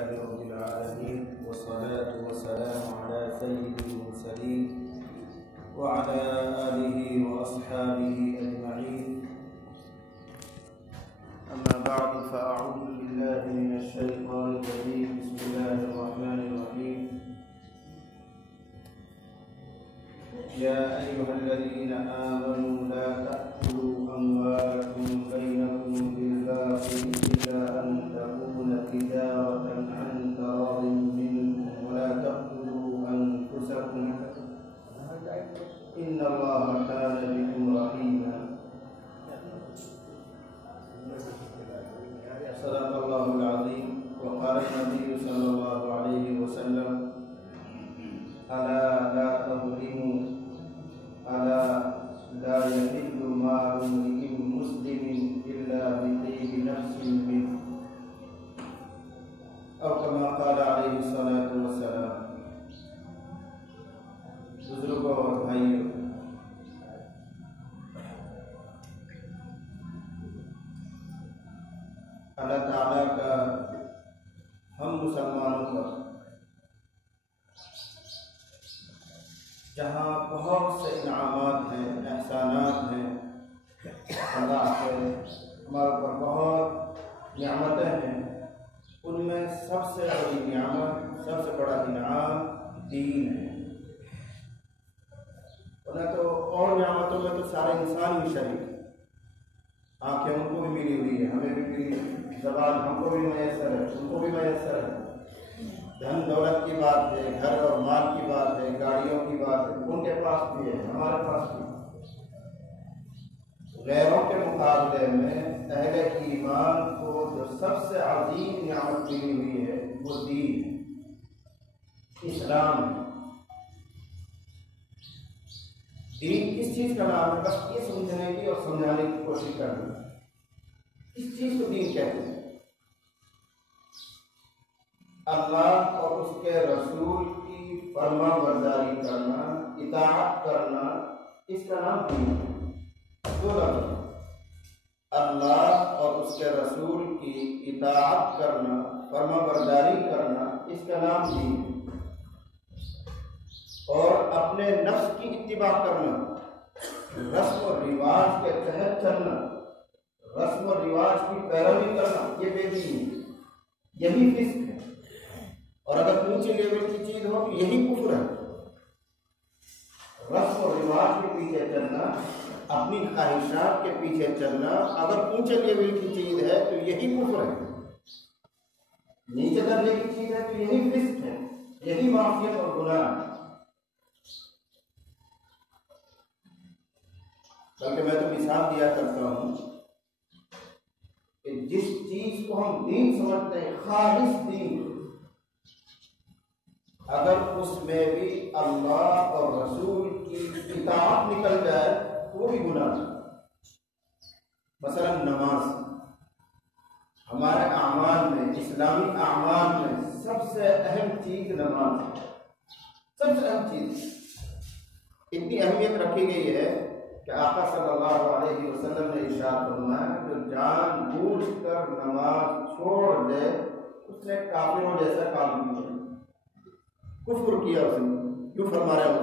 لله رب العالمين والصلاة والسلام على سيد المرسلين وعلى آله وأصحابه أجمعين. أما بعد فأعوذ بالله من الشيطان الرجيم. بسم الله الرحمن الرحيم. يا أيها الذين آمنوا لا تأكلوا أموالكم بينكم بالباطل إلا أن تكون تجارة عن تراض منكم ولا تقتلوا أنفسكم إن الله كان بكم رحيما. صدق الله العظيم. وقال النبي صلى الله عليه وسلم: ألا لا تظلموا ألا لا يحل مال امرئ مسلم إلا بطيب نفس منه، أو كما قال عليه الصلاة والسلام. بزرگوں اور بھائیوں، اللہ تعالیٰ کا ہم مسلمانوں پر جہاں بہت سے انعامات ہیں، احسانات ہیں، اللہ سے ہمارے پر بہت نعمتیں ہیں، ان میں سب سے بڑی نعمت، سب سے بڑا انعام دین ہے. ورنہ تو اور نعمتوں میں تو سارے انسان ہی شریک ہیں. آنکھیں ان کو بھی ملی ہوئی ہے، ہمیں بھی ملی، زبان ہم کو بھی میسر ہے، ان کو بھی میسر ہے، دھن دولت کی بات ہے، گھر اور مال کی بات ہے، گاڑیوں کی بات ہے، ان کے پاس بھی ہے، ہمارے پاس بھی ہے. غیروں کے مقابلے میں اہل ایمان کو جو سب سے عظیم نعمت ملی ہوئی ہے وہ دین ہے، اسلام ہے. دین کس چیز کا نام ہے؟ بس یہ سمجھنے کی اور سمجھانے کی کوشش کرنا. اس چیز کو دین کہتے ہیں. اللہ اور اس کے رسول کی فرما برداری کرنا، اطاعت کرنا، اس کا نام دین ہے. دو لفظ: اللہ اور اس کے رسول کی اطاعت کرنا، فرما برداری کرنا، اس کا نام دین ہے. اور اپنے نفس کی اتباع کرنا، رسم و رواج کے تحت چلنا، رسم و رواج کی پیروی کرنا، یہ بے دین ہے، یہی فسق ہے. اور اگر اونچے لیول کی چیز ہو تو یہی کفر ہے. رسم و رواج کے پیچھے چلنا، اپنی خواہشات کے پیچھے چلنا، اگر اونچے لیول کی چیز ہے تو یہی کفر ہے. نیچے درجے کی چیز ہے تو یہی فسق ہے، یہی معصیت اور گناہ ہے. بلکہ میں تو مثال دیا کرتا ہوں کہ جس چیز کو ہم دین سمجھتے ہیں، خالص دین، اگر اس میں بھی اللہ اور رسول کی اطاعت نکل جائے تو وہ بھی گناہ ہے. مثلا نماز، ہمارے اعمال میں، اسلامی اعمال میں سب سے اہم چیز نماز ہے. سب سے اہم چیز اتنی اہمیت رکھی گئی ہے کہ آقا صلی اللہ علیہ وسلم نے ارشاد فرمایا جو جان بوجھ کر نماز چھوڑ دے اس نے کافروں جیسا کام کیا، کفر کیا. اس نے کیوں فرما رہا ہے؟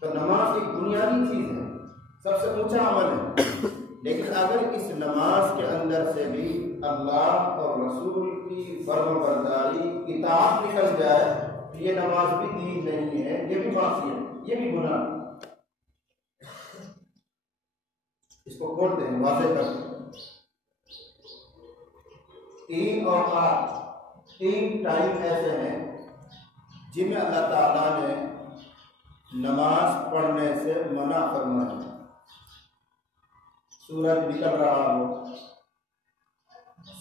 تو نماز ایک بنیادی چیز ہے، سب سے اونچا عمل ہے. لیکن اگر اس نماز کے اندر سے بھی اللہ اور رسول کی فرما برداری، اطاعت نکل جائے تو یہ نماز بھی دین نہیں ہے، یہ بھی معصیت، یہ بھی گناہ. اس کو کھولتے ہیں، واضح کرتے ہیں. 3 اوقات، 3 ٹائم ایسے ہیں جن میں اللہ تعالیٰ نے نماز پڑھنے سے منع فرمایا. سورج نکل رہا ہو،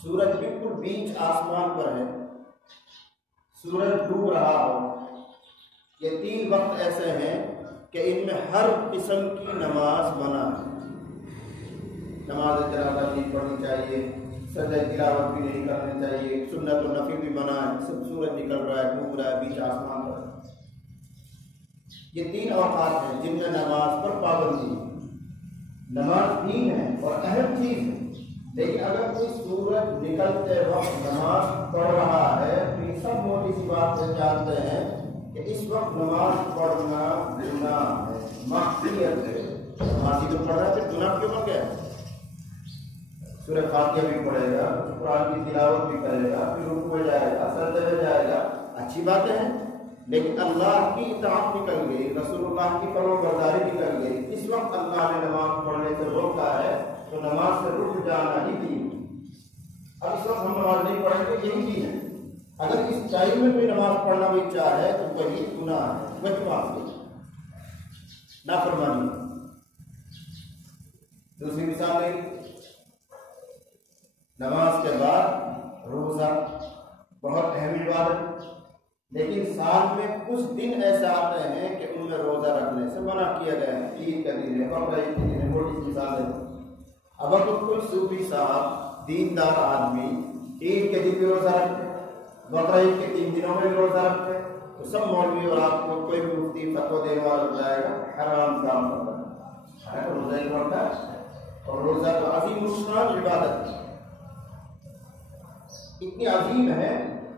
سورج بالکل بیچ آسمان پر ہے، سورج ڈوب رہا ہو، یہ 3 وقت ایسے ہیں کہ ان میں ہر قسم کی نماز منع ہے. نماز جنازہ نہیں پڑھنی چاہیے، سجدہ تلاوت بھی نہیں کرنی چاہیے، سنت و نفل بھی منع ہے. سب سورج نکل رہا ہے، ڈوب رہا ہے بیچ آسمان پر. یہ 3 اوقات ہیں جن میں نماز پر پابندی ہے. نماز دین ہے اور اہم چیز ہے. لیکن اگر کوئی سورج نکلتے وقت نماز پڑھ رہا ہے تو یہ سب موٹی سی بات سے جانتے ہیں کہ اس وقت نماز پڑھنا گناہ ہے، معصیت ہے۔ نمازی تو پڑھ رہا ہے پھر گناہ کیوں بن گیا؟ سورہ فاتحہ بھی پڑھے گا، قرآن کی تلاوت بھی کرے گا، پھر رکوع میں جائے گا، سجدے میں جائے گا، اچھی باتیں ہیں، لیکن اللہ کی اطاعت نکل گئی، رسول اللہ کی فرمانبرداری نکل گئی، اس وقت اللہ نے نماز پڑھنے سے روکا ہے تو نماز سے رک جانا ہی دین۔ اب اس وقت ہم نماز نہیں پڑھیں گے، یہی دین ہے۔ اگر اس ٹائم میں کوئی نماز پڑھنا بھی چاہے تو وہی گناہ ہے، وہی معصیت، نافرمانی۔ دوسری مثال ہے نماز کے بعد روزہ، بہت اہم عبادت، لیکن سال میں کچھ دن ایسے آتے ہیں کہ ان میں روزہ رکھنے سے منع کیا گیا ہے۔ عید کا دن ہے، بقرعید کے دن ہے، موٹی سی مثال ہے۔ اب اگر کوئی صوفی صاحب دیندار آدمی عید کے دن بھی روزہ رکھتے، بقرعید کے 3 دنوں میں بھی روزہ رکھتے، تو سب مولوی اور آپ کو کوئی بھی مفتی فتویٰ دینے والا ہو جائے گا حرام کام کرتا ہے، روزہ ہی پڑھتا ہے، اور روزہ تو عظیم الشان عبادت ہے، اتنی عظیم ہے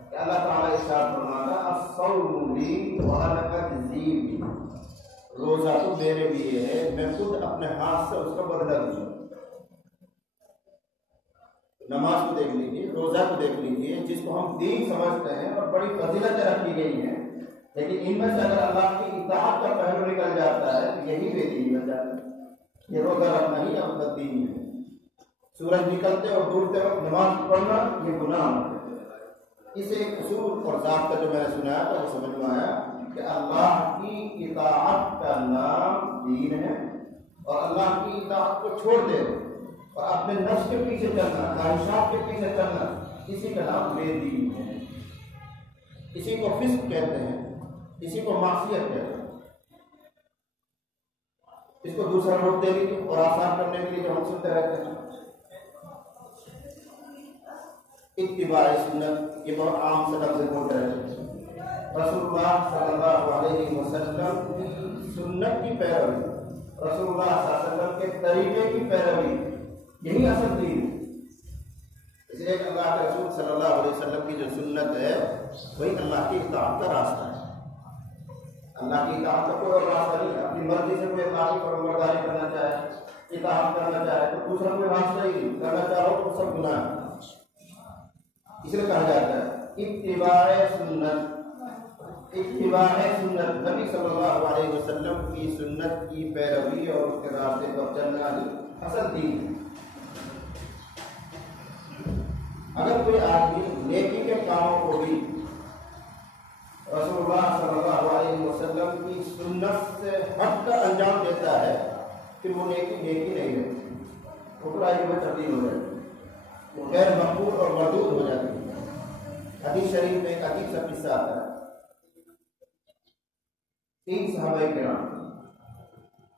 کہ اللہ تعالیٰ ارشاد فرماتا ہے الصوم لی وانا اجزی بہ، روزہ تو میرے لیے ہے، میں خود اپنے ہاتھ سے اس کا بدلہ دوں گا۔ نماز کو دیکھ لیجیے، روزہ کو دیکھ لیجیے، جس کو ہم دین سمجھتے ہیں اور بڑی فضیلتیں رکھی گئی ہیں، لیکن ان میں سے اگر اللہ کی اطاعت کا پہلو نکل جاتا ہے تو یہی بے دینی بن جاتا ہے۔ یہ روزہ رکھنا ہی اب دین ہے۔ سورج نکلتے اور ڈوبتے وقت نماز پڑھنا یہ گناہ ہے۔ اس ایک اصول اور ضابطہ جو میں نے سنایا تھا وہ سمجھ میں آیا کہ اللہ کی اطاعت کا نام دین ہے، اور اللہ کی اطاعت کو چھوڑ دے اور اپنے نفس کے پیچھے چلنا، خواہشات کے پیچھے چلنا، اسی کا نام بے دین ہے۔ اسی کو فسق کہتے ہیں، اسی کو معصیت کہتے ہیں۔ اس کو دوسرا روک دے گی اور آسان کرنے کے لیے جو ہم سنتے رہتے ہیں اتباع سنت، یہ بہت عام سے لفظ بولتے رہتے ہیں۔ رسول اللہ صلی اللہ علیہ وسلم کی سنت کی پیروی، رسول اللہ صلی اللہ علیہ وسلم کے طریقے کی پیروی، یہی اصل دین ہے۔ اس لیے کہ اللہ کے رسول صلی اللہ علیہ وسلم کی جو سنت ہے وہی اللہ کی اطاعت کا راستہ ہے۔ اللہ کی اطاعت کا کوئی اور راستہ نہیں ہے۔ اپنی مرضی سے کوئی اللہ کی فرمانبرداری کرنا چاہے، اطاعت کرنا چاہے تو دوسرا کوئی راستہ ہی نہیں، کرنا چاہو تو سب گناہ ہے۔ اس لیے کہا جاتا ہے اتباع سنت، اتباع سنت، نبی صلی اللہ علیہ وسلم کی سنت کی پیروی اور اس کے راستے پر چلنا ہی اصل دین ہے۔ اگر کوئی آدمی نیکی کے کاموں کو بھی رسول اللہ صلی اللہ علیہ وسلم کی سنت سے ہٹ کر انجام دیتا ہے پھر وہ نیکی نہیں رہتی، وہ برائی میں تبدیل ہو جاتی ہے، وہ غیر مقبول اور مردود ہو جاتی ہے۔ حدیث شریف میں ایک عجیب سا قصہ آتا ہے۔ 3 صحابہ کرام،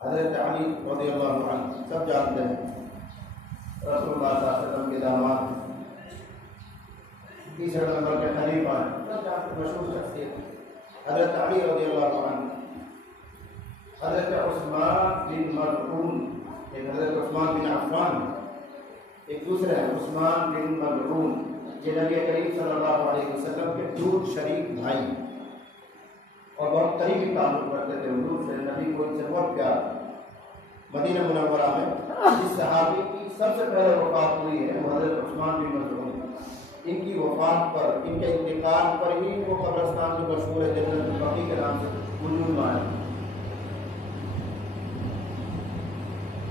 حضرت علی رضی اللہ عنہ، سب جانتے ہیں رسول اللہ صلی اللہ علیہ وسلم کے داماد، تیسرے نمبر کے خلیفہ ہیں، مشہور شخصیت حضرت علی رضی اللہ عنہ، حضرت عثمان بن مظعون، ایک حضرت عثمان بن عفان، ایک دوسرے ہیں عثمان بن مظعون، یہ نبی کریم صلی اللہ علیہ وسلم کے دور شریک بھائی اور بہت قریبی تعلق کرتے تھے، حضور سے، نبی کو ان سے بہت پیار۔ مدینہ منورہ میں جس صحابی کی سب سے پہلے وفات ہوئی ہے وہ حضرت عثمان بن مظعون، ان کی وفات پر، ان کے انتقال پر ہی وہ قبرستان جو مشہور ہے جنت البقیع کے نام سے وجود میں آیا۔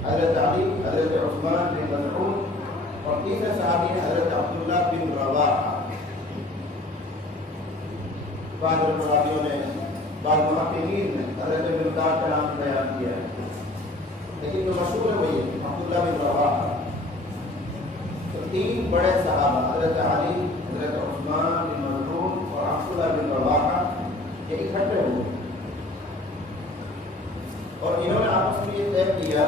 حضرت علی، حضرت عثمان بن مظعون اور تیسرے صحابی ہیں حضرت عبداللہ بن رواحہ۔ بعض صحابیوں نے، بعض محققین نے حضرت مقداد کا نام بیان کیا ہے، لیکن جو مشہور ہے وہی عبداللہ بن رواحہ۔ تو 3 بڑے صحابہ حضرت علی، حضرت عثمان بن مظعون اور عبداللہ بن رواحہ یہ اکٹھے ہوئے اور انہوں نے آپس میں یہ طے کیا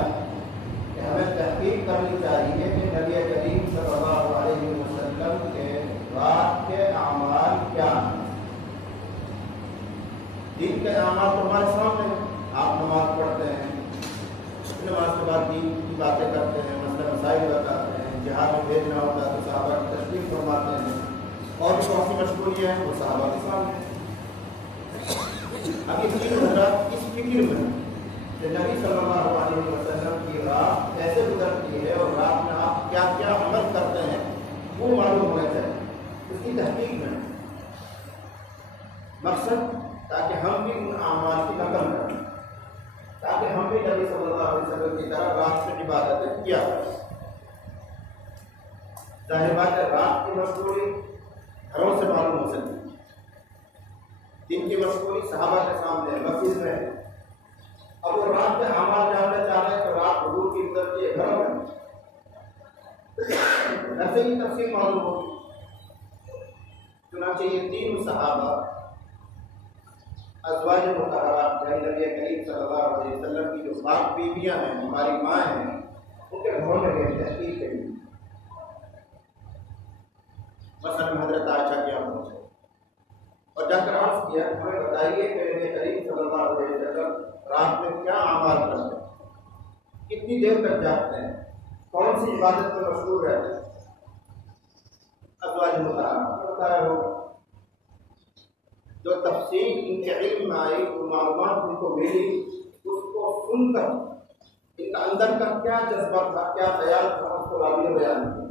کہ ہمیں تحقیق کرنی چاہیے کہ نبی کریم صلی اللہ علیہ وسلم کے بعد کے اعمال کیا ہیں۔ دین کے اعمال تو ہمارے سامنے ہیں، آپ نماز پڑھتے ہیں، نماز کے بعد دین کی باتیں کرتے ہیں، مسئلہ مسائل بتاتے ہیں، جہاد میں بھیجنا ہوتا ہے تو صحابہ کی تشریف فرماتے ہیں، اور جو کون سی مشغولیاں ہیں وہ صحابہ کے سامنے۔ اب یہ تین حضرات اس فکر میں کہ نبی صلی اللہ علیہ وسلم کی رات کیسے گزرتی ہے اور رات میں آپ کیا کیا عمل کرتے ہیں وہ معلوم ہونا چاہیے، اس کی تحقیق میں مقصد تاکہ ہم بھی ان اعمال کی نقل کریں، تاکہ ہم بھی نبی صلی اللہ علیہ وسلم کی طرح رات میں عبادتیں کیا کریں۔ ظاہر بات ہے رات کی مشغولی گھروں سے معلوم ہو سکتی ہے، دن کی مشغولی صحابہ کے سامنے ہے، مسجد میں ہے۔ اب وہ رات میں اعمال جاننا چاہ رہے ہیں تو رات حضور کی گزرتی ہے گھروں میں، ایسے ہی تفصیل معلوم ہوگی۔ چنانچہ یہ تین صحابہ ازواج مطہرات یعنی نبی کریم صلی اللہ علیہ وسلم کی جو پاک بیویاں ہیں، ہماری ماں ہیں، ان کے گھروں میں گئے تحقیق کے لیے۔ مثلا حضرت عائشہ کے یہاں پہنچے اور جا کر عرض کیا، ہمیں بتائیے کہ نبی کریم صلی اللہ علیہ وسلم رات میں کیا اعمال کرتے ہیں، کتنی دیر تک جاگتے ہیں، کون سی عبادت میں مشغول رہتے ہیں۔ ازواج مطہرات نے بتایا ہوگا، جو تفصیل ان کے علم میں آئی، جو معلومات ان کو ملی، اس کو سن کر ان کا اندر کا کیا جذبہ تھا، کیا خیال تھا، اس کو راوی نے بیان کیا۔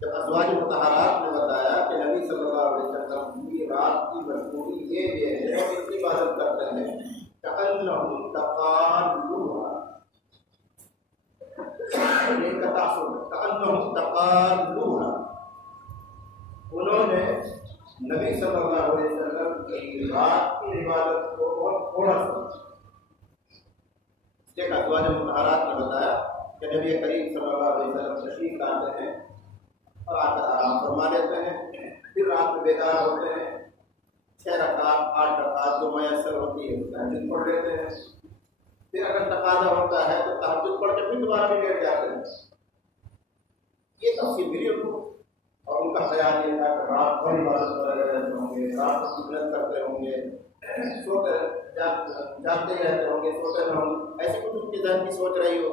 جب ازواج مطہرات نے بتایا کہ نبی صلی اللہ علیہ وسلم کی رات کی مشغولی یہ ہے اور اتنی عبادت کرتے ہیں کأنہم تقالوها، یہ کا تاثر کأنہم تقالوها، انہوں نے نبی صلی اللہ علیہ وسلم کی رات کی عبادت کو بہت تھوڑا سمجھا۔ ایک ازواج مطہرات نے بتایا کہ نبی کریم صلی اللہ علیہ وسلم تشریف لاتے ہیں اور آ کر آرام فرما لیتے ہیں، پھر رات میں بیدار ہوتے ہیں، 6 رکعت 8 رکعت جو میسر ہوتی ہے تہجد پڑھ لیتے ہیں، پھر اگر تقاضا ہوتا ہے تو تہجد پڑھ کے پھر دوبارہ بھی لیٹ جاتے ہیں۔ یہ تفصیل ملی ان کو، اور ان کا خیال یہ تھا کہ رات بھر عبادت کر رہتے ہوں گے، رات کو محنت کرتے ہوں گے، سوتے جاگتے رہتے ہوں گے، سوتے نہ ہوں گے، ایسی کچھ ان کی ذہن کی سوچ رہی ہو۔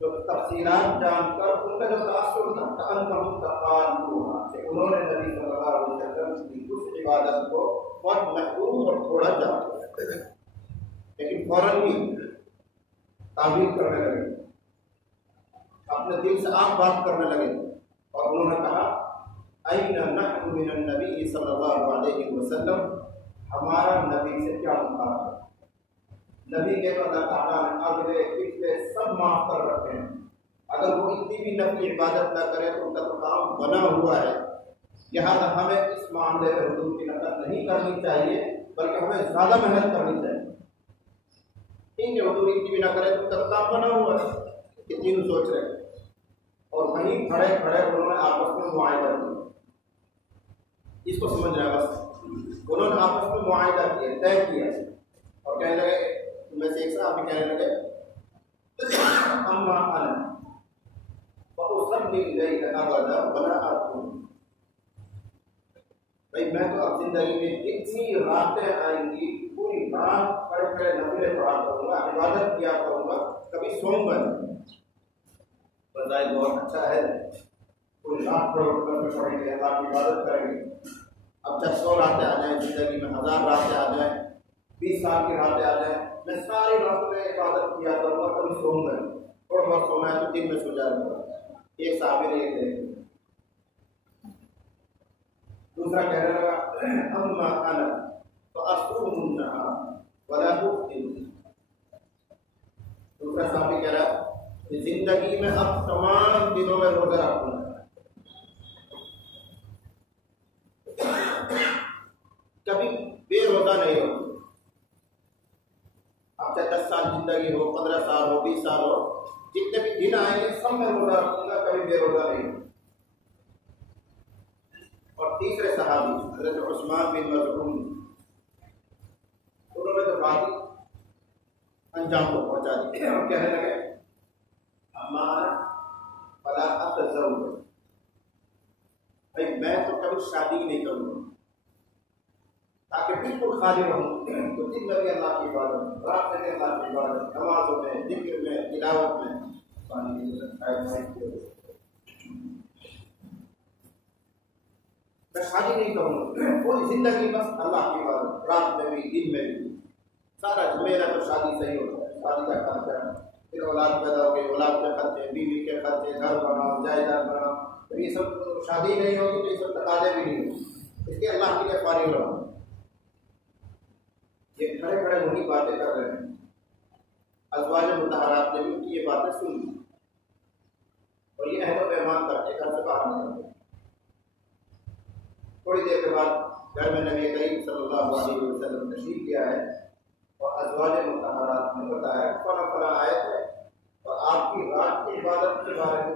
جو تفصیلات جان کر ان کا جو تاثر تھا کأنہم تقالوها، کہ انہوں نے نبی صلی اللہ علیہ وسلم کی اس عبادت کو بہت محدود اور تھوڑا جانا، لیکن فوراً ہی تعبیر کرنے لگے، اپنے دل سے آپ بات کرنے لگے، اور انہوں نے کہا أين نحن من النبی صلی اللہ علیہ وسلم، ہمارا نبی سے کیا مقابلہ۔ نبی کے تو اللہ تعالیٰ نے اگلے پچھلے سب معاف کر رکھے ہیں، اگر وہ اتنی بھی نفلی عبادت نہ کرے تو ان کا تو کام بنا ہوا ہے، لہٰذا ہمیں اس معاملے میں حضور کی نقل نہیں کرنی چاہیے، بلکہ ہمیں زیادہ محنت کرنی چاہیے۔ ٹھیک ہے حضور اتنی بھی نہ کرے تو ان کا تو کام بنا ہوا ہے، اتنی سوچ رہے ہیں۔ اور وہیں کھڑے کھڑے انہوں نے آپس میں معاہدہ کیا، اس کو سمجھ رہے ہیں بس، انہوں نے آپس میں معاہدہ کیا، طے کیا، اور کہنے لگے میں سے ایک صاحب بھی کہنے لگے اما انا فاصلی الیک ابدا ولا اقوم، بھائی میں تو اب زندگی میں اتنی راتیں آئیں گی، پوری رات کھڑے کھڑے نفلیں پڑھا کروں گا، عبادت کیا کروں گا، کبھی سوؤں گا نہیں۔ بظاہر بہت اچھا ہے، پوری رات پڑھیں گے، اللہ کی عبادت کریں گے۔ اب جب 100 راتیں آ جائیں زندگی میں، 1000 راتیں آ جائیں، 20 سال کی راتیں آ جائیں، میں ساری راتوں میں عبادت کیا کروں گا، کبھی سوؤں گا نہیں، تھوڑا بہت سونا ہے تو دن میں سو جاؤں گا۔ ایک صحابی نے یہ کہا، دوسرا کہنے لگا اما انا فاصوم النهار ولا افطر، دوسرا صحابی کہہ رہا کہ زندگی میں اب تمام دنوں میں روزہ رکھوں گا، کبھی بے روزہ نہیں ہو۔ اب چاہے 10 سال زندگی ہو، 15 سال ہو، 20 سال ہو، جتنے بھی دن آئیں گے سب میں روزہ رکھوں گا، کبھی بے روزہ نہیں ہو۔ اور تیسرے صحابی حضرت عثمان بن مظعون، انہوں نے تو بات انجام کو پہنچا دی اور کہنے لگے اما انا فلا اتزوج، بھائی میں تو کبھی شادی نہیں کروں گا تاکہ بالکل خالی رہوں، تو دن میں بھی اللہ کی عبادت، رات میں بھی اللہ کی عبادت، نمازوں میں، ذکر میں، تلاوت میں، میں شادی نہیں کروں گا پوری زندگی بس اللہ کی عبادت، رات میں بھی دن میں بھی، سارا میرا تو شادی صحیح ہوتا ہے، شادی کا خرچہ، پھر اولاد پیدا ہو گئی، اولاد کے خرچے، بیوی کے خرچے، گھر بناؤ، جائیداد بناؤ، تو یہ سب شادی نہیں ہوگی تو یہ سب تقاضے بھی نہیں ہوگی، اس کے اللہ کے لیے فارغ رہو۔ یہ کھڑے کھڑے وہی باتیں کر رہے ہیں، ازواج مطہرات نے بھی ان کی یہ باتیں سن لی اور یہ عہد و پیمان کر کے گھر سے باہر نکل گئے۔ تھوڑی دیر کے بعد گھر میں نبی کریم صلی اللہ علیہ وسلم تشریف لیا ہے اور ازواج مطہرات نے بتایا فلاں فلاں آئے تھے اور آپ کی رات کی عبادت کے بارے میں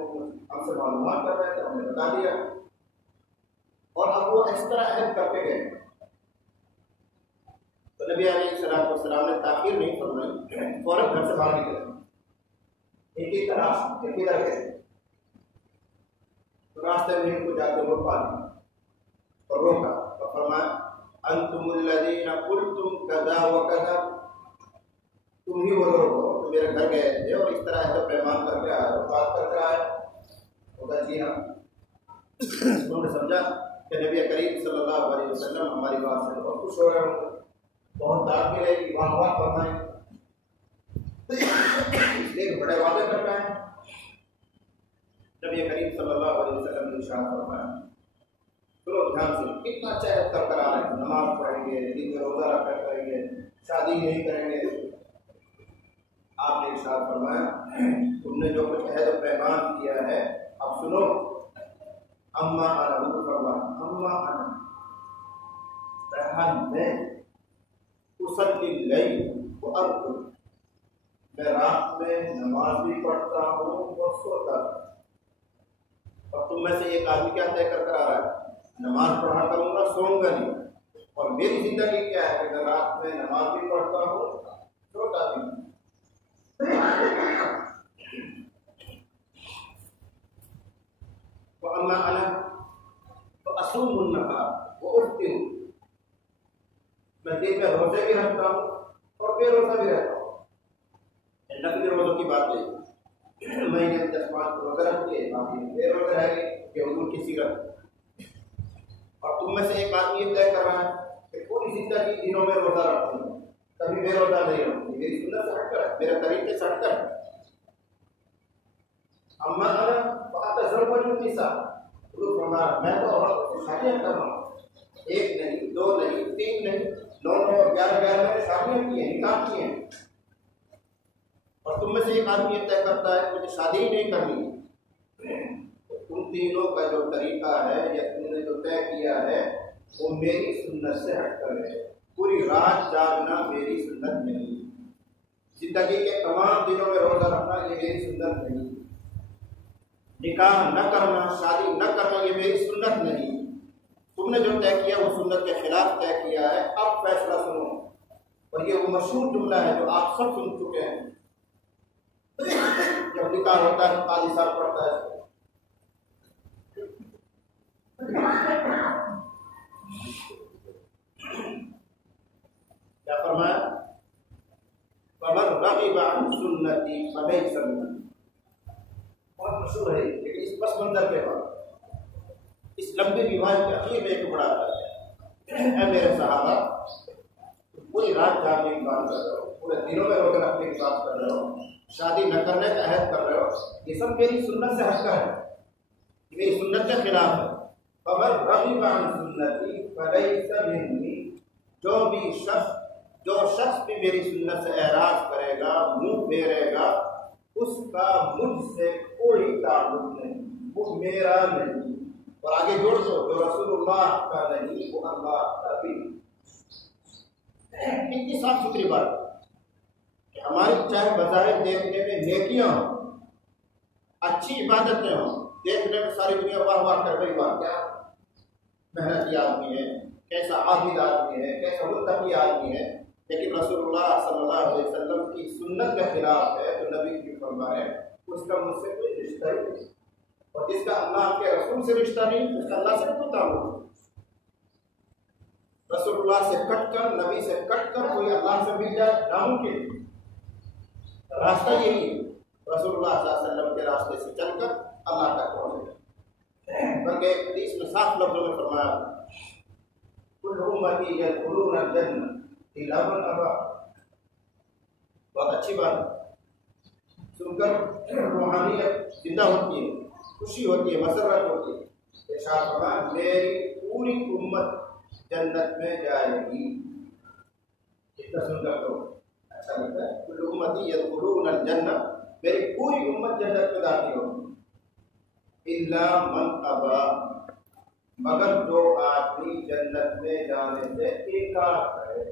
ہم سے معلومات کر رہے تھے، ہم نے بتا دیا، اور اب وہ اس طرح عہد کر کے گئے۔ تو نبی علیہ السلام نے تاخیر نہیں فرمائی، فوراً گھر سے باہر نکلے، ایک ہی تلاش کدھر گئے، تو راستے میں ان کو جاتے ہوئے پا لیا اور روکا اور فرمایا انتم الذین قلتم کذا وکذا، تم ہی وہ لوگ ہو تو میرے گھر گئے تھے اور اس طرح ایسا پیمان کر کے آئے اور بات کر کے آئے۔ ہوگا جی ہاں، انہوں نے سمجھا کہ نبی کریم صلی اللہ علیہ وسلم ہماری بات سے بہت خوش ہو رہے ہوں گے، بہت داد ملے گی، واہ واہ فرمائیں، اس لیے بڑے وعدے کر رہے ہیں۔ نبی کریم صلی اللہ علیہ وسلم نے ارشاد فرمایا، چلو دھیان سے، کتنا اچھا عہد کر آ رہے ہیں، نماز پڑھیں گے، دن میں روزہ رکھا کریں گے، شادی نہیں کریں گے۔ آپ نے ارشاد فرمایا تم نے جو کچھ عہد و پیمان کیا ہے اب سنو، اما انا، حضور فرمایا اما انا، بہرحال میں اصلی اللیل وارقد، میں رات میں نماز بھی پڑھتا ہوں اور سوتا ہوں۔ اور تم میں سے ایک آدمی کیا طے کر آ رہا ہے، نماز پڑھا کروں گا، سوؤں گا نہیں، اور میری زندگی کیا ہے کہ میں رات میں نماز بھی پڑھتا ہوں، سوتا بھی ہوں۔ وَأَمَّا أَنَا فَأَصُومُ النَّهَارَ وَأُفْطِرُ، میں دن میں روزے بھی رکھتا ہوں اور بے روزہ بھی رہتا ہوں۔ نفلی روزوں کی بات ہے، مہینے میں 10-5 روزہ رکھ کے باقی بے روزہ رہ گئے، کہ حضور کی سیرت۔ اور تم میں سے ایک آدمی یہ طے کر رہا ہے کہ پوری زندگی دنوں میں روزہ رکھتا ہوں، کبھی بے روزہ نہیں رہوں، میری سنت سے ہٹ کر، میرے طریقے سے ہٹ کر۔ اما انا فاتزوج النساء، حضور فرمایا میں تو عورتوں سے شادیاں کر رہا ہوں، 1 نہیں 2 نہیں 3 نہیں 9 اور 11 میں نے شادیاں کی ہیں، نکاح کیے ہیں۔ اور تم میں سے ایک آدمی یہ طے کرتا ہے مجھے شادی ہی نہیں کرنی، تو تم تینوں کا جو طریقہ ہے یا تم نے جو طے کیا ہے وہ میری سنت سے ہٹ کر ہے۔ پوری رات جاگنا میری سنت نہیں، زندگی کے تمام دنوں میں روزہ رکھنا یہ میری سنت نہیں، نکاح نہ کرنا، شادی نہ کرنا یہ میری سنت نہیں۔ تم نے جو طے کیا وہ سنت کے خلاف طے کیا ہے، اب فیصلہ سنو۔ اور یہ وہ مشہور جملہ ہے جو آپ سب سن چکے ہیں، جب نکاح ہوتا ہے قاضی صاحب پڑھتا ہے کیا فرمایا، فَمَن رَغِبَ عَن سُنَّتِي فَلَيْسَ مِنِّي، بہت مشہور ہے، لیکن اس پس منظر کے بعد اس لمبی رواج کے اخیر میں ایک بڑا ہے، اے میرے صحابہ پوری رات جاگنے کی بات کر رہے ہو، پورے دنوں میں روزہ رکھنے کی بات کر رہے ہو، شادی نہ کرنے کا عہد کر رہے ہو، یہ سب میری سنت سے ہٹ کر ہے، میری سنت کے خلاف ہے۔ فَمَن رَغِبَ عَن سُنَّتِي فَلَيْسَ مِنِّي، جو شخص بھی میری سنت سے اعراض کرے گا، منہ پھیرے گا، اس کا مجھ سے کوئی تعلق نہیں، وہ میرا نہیں۔ اور آگے جوڑ دو، جو رسول اللہ کا نہیں وہ اللہ کا بھی۔ کتنی صاف ستھری بات کہ ہماری چاہے بظاہر دیکھنے میں نیکیاں ہوں، اچھی عبادتیں ہوں، دیکھنے میں ساری دنیا واہ واہ کر رہی، واہ کیا محنتی آدمی ہے، کیسا عابد آدمی ہے، کیسا متقی آدمی ہے، لیکن رسول اللہ صلی اللہ علیہ وسلم کی سنت کے خلاف ہے تو نبی کی فرمائے اس کا مجھ سے کوئی رشتہ ہی نہیں، اور جس کا اللہ کے رسول سے رشتہ نہیں اس کا اللہ سے کوئی تعلق نہیں۔ رسول اللہ سے کٹ کر، نبی سے کٹ کر کوئی اللہ سے مل جائے ناممکن، راستہ یہی ہے۔ رسول اللہ صلی اللہ علیہ وسلم کے راستے سے چل کر اللہ تک پہنچے. بلکہ حدیث میں صاف لفظوں میں فرمایا کل امتی یدخلون الجنہ الا من ابا. بہت اچھی بات ہے، سن کر روحانیت زندہ ہوتی ہے، خوشی ہوتی ہے، مسرت ہوتی ہے. ارشاد فرمایا میری پوری امت جنت میں جائے گی. اتنا سن کر تو اچھا لگتا ہے. کل امتی یدخلون الجنہ، میری پوری امت جنت میں داخل ہوگی. الا من ابا، مگر جو آدمی جنت میں جانے سے انکار کرے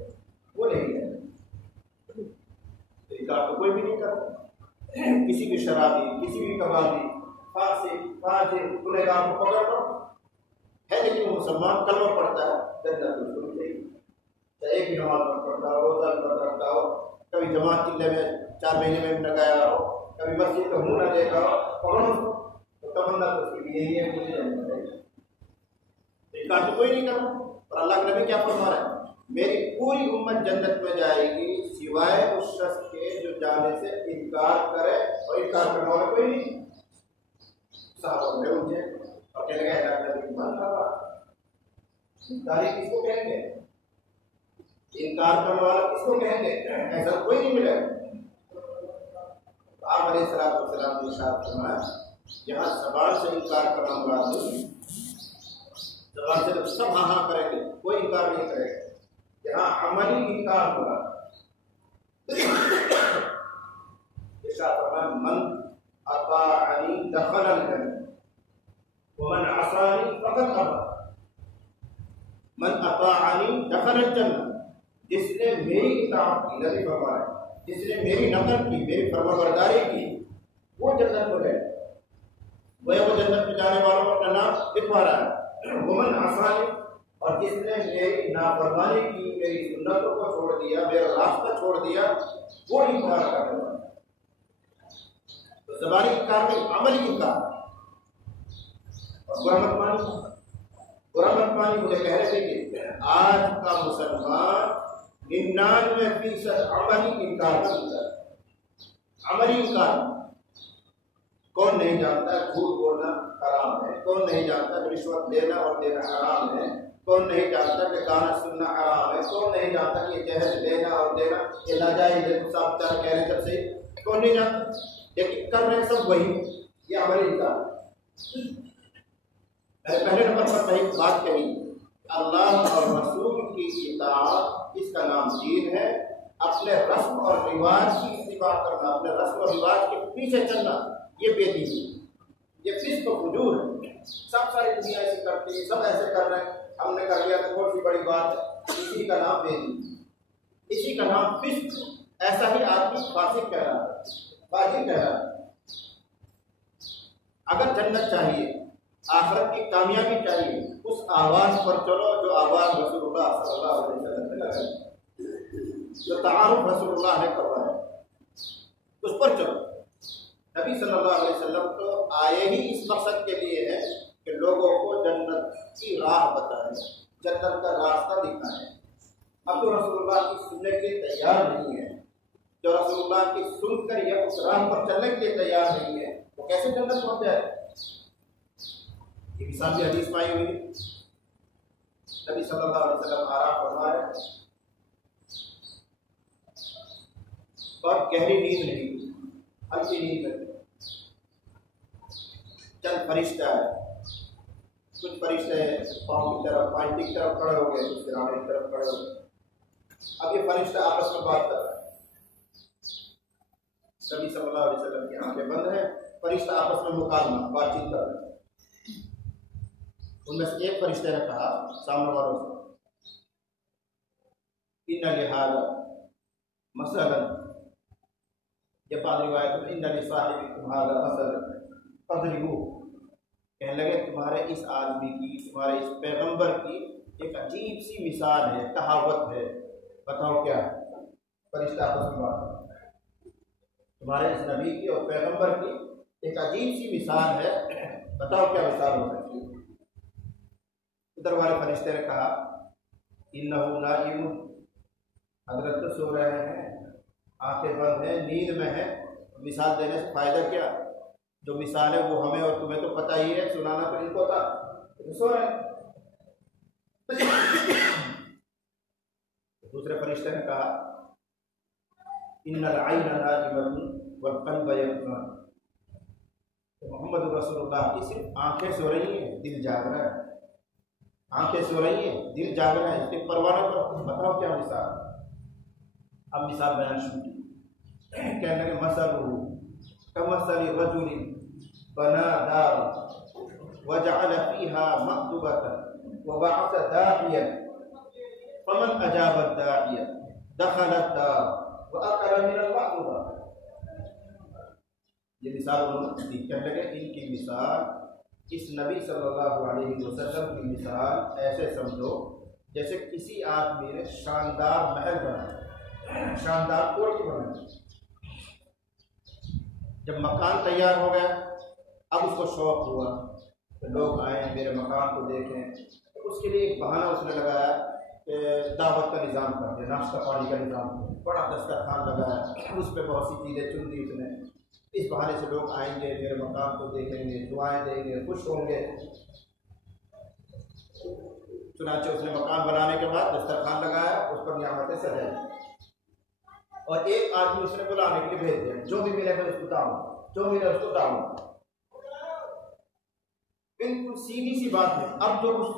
وہ نہیں ہے. انکار تو کوئی بھی نہیں کرتا. کسی بھی شرابی، کسی بھی کبابی، فاسق، فاجر، گنہگار کو پکڑ لو ہے لیکن وہ مسلمان کلمہ پڑھتا ہے، جنت اس کو مل جائے گی. چاہے ایک بھی نماز نہ پڑھتا ہو، روزہ نہ رکھتا ہو، کبھی جماعت چلے میں 4 مہینے میں نہ گیا ہو، کبھی مسجد کا منہ نہ دیکھا ہو، پکڑو اس کو تو تمنا تو اس کی بھی یہی ہے مجھے جنت ہے. انکار تو کوئی نہیں کرتا. اور اللہ کے نبی کیا فرما رہا ہے میری پوری امت جنت میں جائے گی سوائے اس شخص کے جو جانے سے انکار کرے، اور انکار کرنے والا کوئی نہیں. صاحب نے مجھے اور کہنے لگا اللہ نبی مان رہا تاریخ کس کو کہیں گے؟ انکار کرنے والا کس کو کہیں گے؟ ایسا کوئی نہیں ملے. آپ علیہ السلام نے ارشاد فرمایا یہاں زبان سے انکار کرنا مراد نہیں، زبان سے سب ہاں ہاں کریں گے، کوئی انکار نہیں کرے گا. یہاں عملی انکار ہوا. ارشاد فرمایا من اطاعنی دخل الجنہ ومن عصانی فقد ابا. من اطاعنی دخل الجنہ، جس نے میری اطاعت کی، نبی فرما رہے ہیں، جس نے میری نقل کی، میری فرمانبرداری کی، وہ جنت میں گئے. وہ جنت میں جانے والوں کو اپنا نام لکھوا رہا ہے. ومن عصانی، اور جس نے میری نافرمانی کی، میری سنتوں کو چھوڑ دیا، میرا راستہ چھوڑ دیا، وہ انکار کرنے والا. تو زبانی انکار میں عملی انکار. اور برا مت مانی مجھے کہہ رہے تھے کہ آج کا مسلمان 99% عملی انکار کرتا ہے. عملی انکار. کون نہیں جانتا جھوٹ بولنا حرام ہے؟ کون نہیں جانتا کہ رشوت لینا اور دینا حرام ہے؟ کون نہیں جانتا کہ گانا سننا حرام ہے؟ کون نہیں جانتا کہ جہیز لینا اور دینا یہ ناجائز ہے؟ صاحب کہہ رہے جب سے کون نہیں جانتا، لیکن کر رہے سب وہی. یہ عملی انکار. پہلے نمبر پر صحیح بات کہی اللہ اور رسول کی اطاعت، اس کا نام دین ہے. اپنے رسم اور رواج کی اتباع کرنا، اپنے رسم اور رواج کے پیچھے چلنا، یہ بے دینی، یہ فسق و فجور ہے. سب ساری دنیا ایسی کرتی ہے، سب ایسے کر رہے ہیں، ہم نے کر لیا تو بہت سی بڑی بات ہے. اسی کا نام بے دینی، اسی کا نام فسق. ایسا ہی آدمی فاسق کہہ رہا ہے، فاجر کہہ رہا ہے. اگر جنت چاہیے، آخرت کی کامیابی چاہیے، اس آواز پر چلو جو آواز رسول اللہ صلی اللہ علیہ وسلم نے لگائی، جو تعارف رسول اللہ نے کروایا، اس پر چلو. نبی صلی اللہ علیہ وسلم تو آئے ہی اس مقصد کے لیے ہے کہ لوگوں کو جنت کی راہ بتائیں، جنت کا راستہ دکھائیں. اب تو رسول اللہ کی سننے کے لیے تیار نہیں ہے، جو رسول اللہ کی سن کر یا اس راہ پر چلنے کے لیے تیار نہیں ہے، وہ کیسے جنت پہنچ جائے؟ یہ مثال بھی حدیث میں آئی ہوئی ہے. نبی صلی اللہ علیہ وسلم آرام فرما رہے ہیں، بہت گہری نیند نہیں، ہلکی نیند ہے. چند فرشتہ ہے، کچھ فرشتے پاؤں کی طرف، پانچ کی طرف کھڑے ہو گئے، کچھ سرانے کی طرف کھڑے ہو گئے. اب یہ فرشتہ آپس میں بات کر رہا ہے. نبی صلی اللہ علیہ وسلم کی آنکھیں بند ہیں، فرشتہ آپس میں مکالمہ بات چیت کر رہے ہیں. ان میں سے ایک فرشتے نے کہا سامنے والوں سے ان لہذا مثلا، یہ بعض روایت میں ان لصاحبکم ھذا مثلا فاضربوہ، کہنے لگے تمہارے اس آدمی کی، تمہارے اس پیغمبر کی ایک عجیب سی مثال ہے، کہاوت ہے، بتاؤ کیا ہے؟ فرشتہ آپس میں بات، تمہارے اس نبی کی اور پیغمبر کی ایک عجیب سی مثال ہے، بتاؤ کیا مثال ہو سکتی ہے؟ ادھر والے فرشتے نے کہا انہ نائم، حضرت تو سو رہے ہیں، آنکھیں بند ہیں، نیند میں ہیں، مثال دینے سے فائدہ کیا؟ جو مثال ہے وہ ہمیں اور تمہیں تو پتہ ہی ہے، سنانا تو ان کو تھا، سو رہے ہیں۔ دوسرے فرشتے نے کہا ان العین ناجمۃ والقلب یقظان، محمد رسول اللہ کی صرف آنکھیں سو رہی ہیں، دل جاگ رہا ہے، آنکھیں سو رہی ہیں، دل جاگ رہا ہے، اس کے پرواہ نہ کرو۔ بتاؤ کیا مثال؟ اب مثال بیان شروع کی، کہنے لگے مثلہ کمثل رجل بنا دارا وجعل فيها مأدبة وبعث داعيا فمن أجاب الداعي دخل الدار وأكل من المأدبة۔ یہ مثال انہوں نے دی، کہنے لگے ان کی مثال، اس نبی صلی اللہ علیہ وسلم کی مثال ایسے سمجھو جیسے کسی آدمی نے شاندار محل بنایا، شاندار کوٹھی بنائی، جب مکان تیار ہو گیا اب اس کو شوق ہوا کہ لوگ آئیں میرے مکان کو دیکھیں، اس کے لیے ایک بہانہ اس نے لگایا کہ دعوت کا نظام کر دے، ناشتہ پانی کا نظام کر دے، بڑا دسترخوان لگایا، اس پہ بہت سی چیزیں چن دی اس نے، اس بہانے سے لوگ آئیں گے میرے مکان کو دیکھیں گے، دعائیں دیں گے، خوش ہوں گے۔ چنانچہ اس نے مکان بنانے کے بعد دسترخوان لگایا، اس پر نعمتیں سجائی، اور ایک آدمی اس نے بلانے کے لیے بھیج دیا، جو بھی ملے گا اس کو دعوت، جو ملے اس کو دعوت۔ بالکل سیدھی سی بات ہے، اب جو اس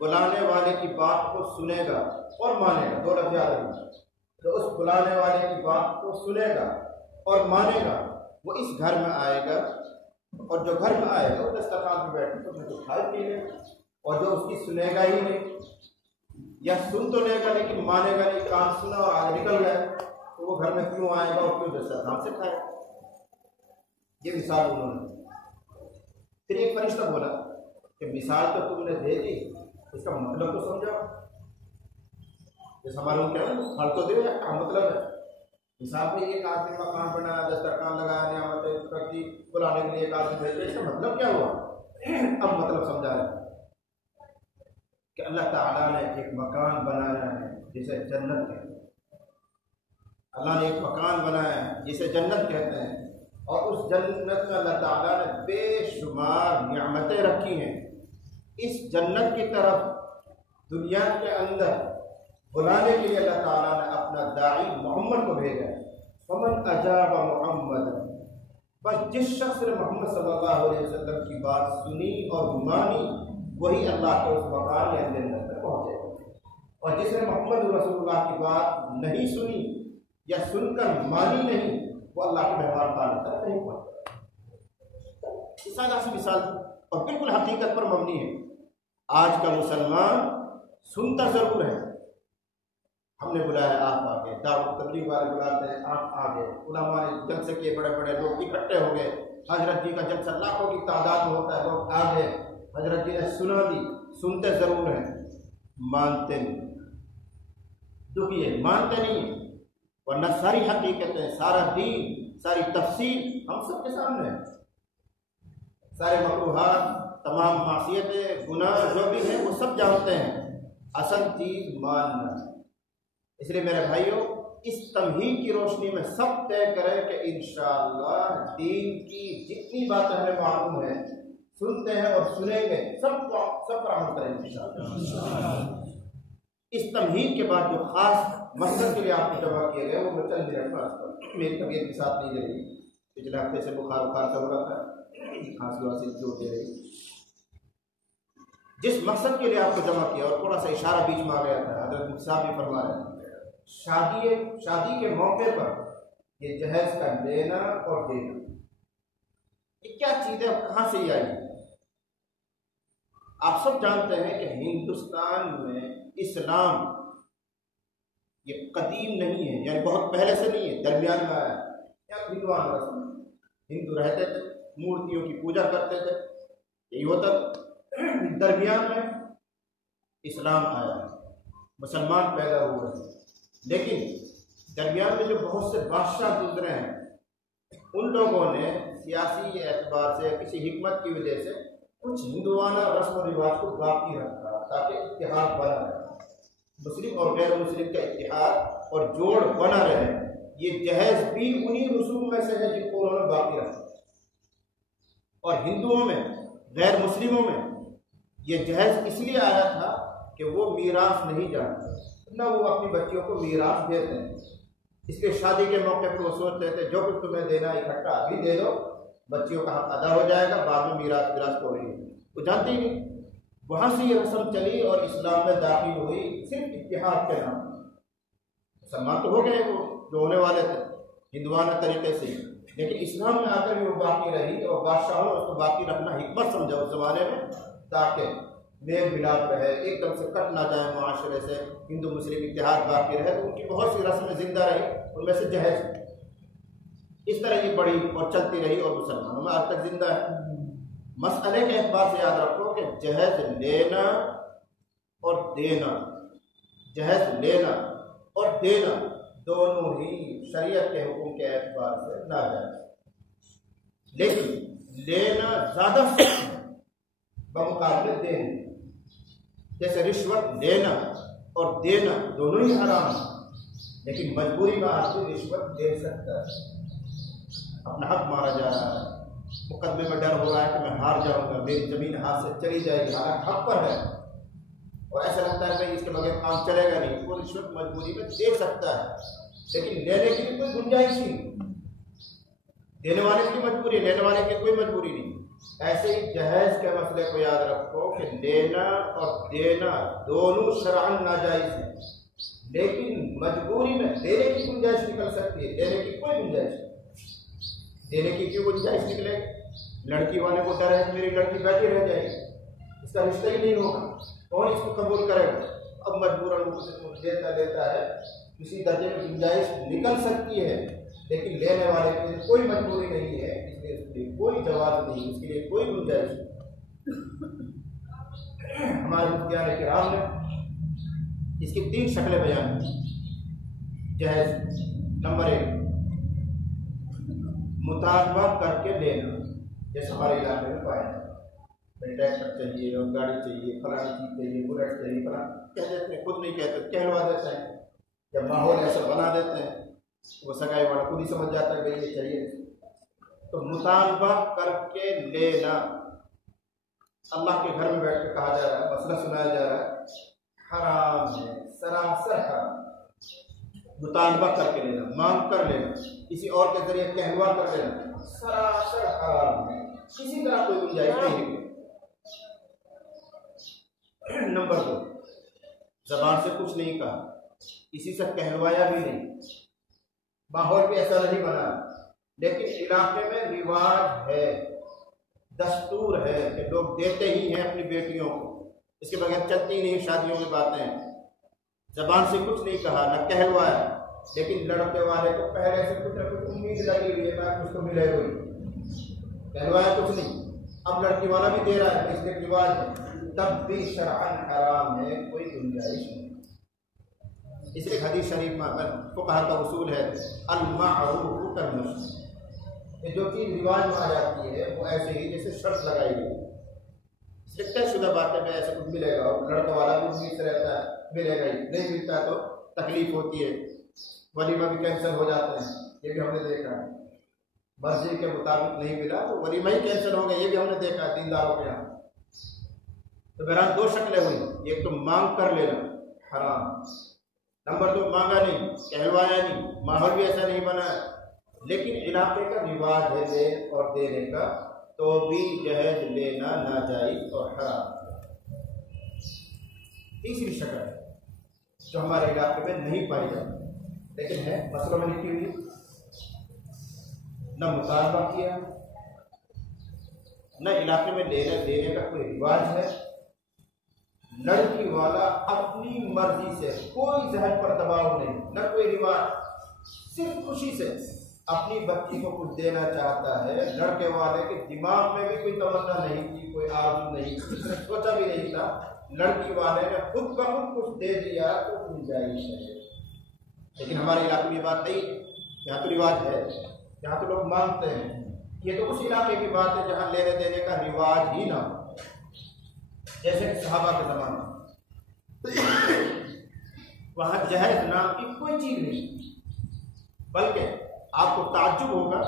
بلانے والے کی بات کو سنے گا اور مانے گا، دو لفظ یاد رکھنا، جو اس بلانے والے کی بات کو سنے گا اور مانے گا وہ اس گھر میں آئے گا، اور جو گھر میں آئے گا وہ دسترخوان پہ بیٹھے تو میں تو کھائے پی لے، اور جو اس کی سنے گا ہی نہیں، یا سن تو لے گا لیکن مانے گا نہیں، کان سنا اور آج نکل گئے، تو وہ گھر میں کیوں آئے گا اور کیوں دسترخوان سے کھائے؟ یہ مثال انہوں نے۔ پھر ایک فرشتہ بولا کہ مثال تو تم نے دے دی، اس کا مطلب تو سمجھاؤ، جیسا معلوم کیا حل تو دے، کیا مطلب ہے؟ مثال میں ایک آدمی مکان بنایا، دسترخوان لگایا، نعمتیں رکھ دی، بلانے کے لیے ایک آدمی بھیج دیا، اس کا مطلب کیا ہوا؟ اب مطلب سمجھا ہے کہ اللہ تعالیٰ نے ایک مکان بنایا ہے جسے جنت کہتے ہیں، اللہ نے ایک مکان بنایا ہے جسے جنت کہتے ہیں، اور اس جنت میں اللہ تعالیٰ نے بے شمار نعمتیں رکھی ہیں۔ اس جنت کی طرف دنیا کے اندر بلانے کے لیے اللہ تعالیٰ نے اپنا داعی محمد کو بھیجا ہے۔ فمن اجاب محمد، بس جس شخص نے محمد صلی اللہ علیہ وسلم کی بات سنی اور مانی وہی اللہ کے اس مقام یا جنت میں پہنچے گا، اور جس نے محمد رسول اللہ کی بات نہیں سنی یا سن کر مانی نہیں وہ اللہ کے مہمان خانے تک نہیں پہنچا۔ سادہ سی مثال اور بالکل حقیقت پر مبنی ہے۔ آج کا مسلمان سنتا ضرور ہے، ہم نے بلایا آپ آگے، دعوت تبلیغ والے بلاتے ہیں آپ آگے، علماء نے جلسے کیے، بڑے بڑے لوگ اکٹھے ہو گئے، حضرت جی کا جلسہ لاکھوں کی تعداد میں ہوتا ہے، لوگ آگے، حضرت جی نے سنا دی، سنتے ضرور ہیں، مانتے نہیں، دکھیے مانتے نہیں، ورنہ ساری حقیقتیں، سارا دین، ساری تفصیل ہم سب کے سامنے ہے، سارے مکروہات، تمام معصیتیں، گناہ جو بھی ہیں وہ سب جانتے ہیں، اصل چیز ماننا ہے۔ اس لیے میرے بھائیوں اس تمہید کی روشنی میں سب طے کریں کہ انشاءاللہ دین کی جتنی باتیں ہمیں معلوم ہیں، سنتے ہیں اور سنیں گے، سب پر عمل کریں انشاءاللہ۔ اس تمہید کے بعد جو خاص مقصد کے لیے آپ کو جمع کیے گئے وہ میں چند منٹ میں آتا ہوں، میری طبیعت کے ساتھ نہیں دے رہی، پچھلے ہفتے سے بخار چل رہا تھا، کھانسی واسی جو دے رہی، جس مقصد کے لیے آپ کو جمع کیا، اور تھوڑا سا اشارہ بیچ میں آ گیا تھا، حضرت مفتی صاحب بھی فرما رہے ہیں، شادی کے موقع پر یہ جہیز کا لینا اور دینا، یہ کیا چیز ہے، کہاں سے یہ آئی؟ آپ سب جانتے ہیں کہ ہندوستان میں اسلام یہ قدیم نہیں ہے، یعنی بہت پہلے سے نہیں ہے، درمیان میں آیا ہے، یا ہندوان رسم، ہندو رہتے تھے، مورتیوں کی پوجا کرتے تھے، یہی ہوتا تھا، درمیان میں اسلام آیا، مسلمان پیدا ہوئے، لیکن درمیان میں جو بہت سے بادشاہ گزرے ہیں ان لوگوں نے سیاسی اعتبار سے کسی حکمت کی وجہ سے کچھ ہندوانہ رسم و رواج کو باقی رکھا تاکہ اتحاد بنا رہے، مسلم اور غیر مسلم کا اتحاد اور جوڑ بنا رہے، یہ جہیز بھی انہی رسوم میں سے ہے جن کو انہوں نے باقی رکھا. اور ہندوؤں میں، غیر مسلموں میں یہ جہیز اس لیے آیا تھا کہ وہ میراث نہیں جانتے، نہ وہ اپنی بچیوں کو میراث دیتے ہیں. اس لیے شادی کے موقع پہ وہ سوچتے تھے جو کچھ تمہیں دینا اکٹھا ابھی دے دو، بچیوں کا حق ادا ہو جائے گا، بعد میں میراث کو نہیں. وہ جانتے ہی نہیں. وہاں سے یہ رسم چلی اور اسلام میں داخل ہوئی صرف اتحاد کے نام. مسلمان تو ہو گئے وہ جو ہونے والے تھے ہندوانہ طریقے سے ہی، لیکن اسلام میں آ کر بھی وہ باقی رہی اور بادشاہوں نے اس کو باقی رکھنا حکمت سمجھا اس زمانے میں، تاکہ میل ملاپ رہے، ایک دم سے کٹ نہ جائے معاشرے سے، ہندو مسلم اتحاد باقی رہے. تو ان کی بہت سی رسمیں زندہ رہی، ان میں سے جہیز اس طرح کی بڑی اور چلتی رہی اور مسلمانوں میں آج تک زندہ ہے. مسئلے کے اعتبار سے یاد رکھو کہ جہیز لینا اور دینا، جہیز لینا اور دینا دونوں ہی شریعت کے حکم کے اعتبار سے ناجائز، لیکن لینا زیادہ سخت ہے بمقابلے دینے. جیسے رشوت لینا اور دینا دونوں ہی حرام ہیں، لیکن مجبوری میں آدمی رشوت دے سکتا ہے. اپنا حق مارا جا رہا ہے، مقدمے میں ڈر ہو رہا ہے کہ میں ہار جاؤں گا، میری زمین ہاتھ سے چلی جائے گی، حالانکہ حق پر ہے اور ایسا لگتا ہے کہ اس کے بغیر کام چلے گا نہیں. وہ رشوت مجبوری میں دے سکتا ہے، لیکن لینے کی بھی کوئی گنجائش نہیں. دینے والے کی مجبوری، لینے والے کی کوئی مجبوری نہیں. ایسے ہی جہیز کے مسئلے کو یاد رکھو کہ لینا اور دینا دونوں شرعاً ناجائز ہیں، لیکن مجبوری میں دینے کی گنجائش نکل سکتی ہے. دینے کی کوئی گنجائش نہیں. دینے کی کیوں گنجائش نکلے گی؟ لڑکی والے کو ڈر ہے کہ میری لڑکی بیٹھی رہ جائے گی، اس کا رشتہ ہی نہیں ہوگا، کون اس کو قبول کرے گا؟ اب مجبوراً وہ دیتا ہے. کسی درجے میں گنجائش نکل سکتی ہے، لیکن لینے والے کے لیے کوئی مجبوری نہیں ہے، اس لیے اس کے لیے کوئی جواز نہیں، اس کے لیے کوئی گنجائش نہیں. ہمارے مفتیان کرام نے اس کی 3 شکلیں بیان کی. جہیز نمبر 1 مطالبہ کر کے لینا، جیسے ہمارے علاقے میں پایا جاتا ہے، ٹریکٹر چاہیے اور گاڑی چاہیے، فلانی چیز چاہیے، بلٹ چاہیے، فلاں کہہ دیتے ہیں، خود نہیں کہتے، کہلوا دیتے ہیں. جب ماحول ایسا بنا دیتے ہیں وہ سگائی والا خود ہی سمجھ جاتا ہے کہ یہ چاہیے. تو مطالبہ کر کے لینا، اللہ کے گھر میں بیٹھ کے کہا جا رہا ہے، مسئلہ سنایا جا رہا ہے، حرام ہے، سراسر حرام. مطالبہ کر کے لینا، مانگ کر لینا، کسی اور کے ذریعے کہلوا کر لینا، سراسر حرام ہے، کسی طرح کوئی گنجائش نہیں ہے. نمبر 2 زبان سے کچھ نہیں کہا، کسی سے کہلوایا بھی نہیں، ماحول بھی ایسا نہیں بنا، لیکن علاقے میں رواج ہے، دستور ہے کہ لوگ دیتے ہی ہیں اپنی بیٹیوں کو، اس کے بغیر چلتی نہیں شادیوں کی باتیں. زبان سے کچھ نہیں کہا، نہ کہلوایا، لیکن لڑکے والے کو پہلے سے کچھ نہ کچھ امید لگی ہوئی ہے کہ اس کو ملے گا. کہلوایا کچھ نہیں، اب لڑکی والا بھی دے رہا ہے، اس لیے رواج ہے، تب بھی شرعاً حرام ہے، کوئی گنجائش نہیں. اس لیے حدیث شریف میں فقہا کا اصول ہے المعروف کالمشروع، کہ جو چیز رواج میں آ جاتی ہے وہ ایسے ہی جیسے شرط لگائی گئی. اس لیے طے شدہ باتیں میں ایسے کچھ ملے گا، اور لڑکا والا بھی امید سے رہتا ہے ملے گا ہی، نہیں ملتا تو تکلیف ہوتی ہے، ولیمہ بھی کینسل ہو جاتے ہیں، یہ بھی ہم نے دیکھا ہے. مرضی کے مطابق نہیں ملا تو ولیمہ ہی کینسل ہو گیا، یہ بھی ہم نے دیکھا ہے دینداروں کے یہاں. تو بہرحال 2 شکلیں ہوئی، ایک تو مانگ کر لینا حرام، نمبر 2 مانگا نہیں، کہلوایا نہیں، ماحول بھی ایسا نہیں بنا ہے، لیکن علاقے کا رواج ہے دے اور دینے کا، تو بھی جہیز لینا ناجائز اور حرام. تیسری شکل ہے جو ہمارے علاقے میں نہیں پائی جاتی لیکن ہے، مسئلوں میں لکھی ہوئی، نہ مطالبہ کیا، نہ علاقے میں لینے دینے کا کوئی رواج ہے. لڑکی والا اپنی مرضی سے، کوئی ذہن پر دباؤ نہیں، نہ کوئی رواج، صرف خوشی سے اپنی بچی کو کچھ دینا چاہتا ہے. لڑکے والے کے دماغ میں بھی کوئی تمنا نہیں تھی، کوئی آرزو نہیں، اس نے سوچا بھی نہیں تھا، لڑکی والے نے خود بخود کچھ دے دیا تو گنجائش ہے. لیکن ہمارے علاقے میں یہ بات نہیں، یہاں تو رواج ہے، یہاں تو لوگ مانگتے ہیں. یہ تو اس علاقے کی بات ہے جہاں لینے دینے کا رواج ہی نہ ہو، جیسے کہ صحابہ کے زمانے وہاں جہیز نام کی کوئی چیز نہیں. بلکہ آپ کو تعجب ہوگا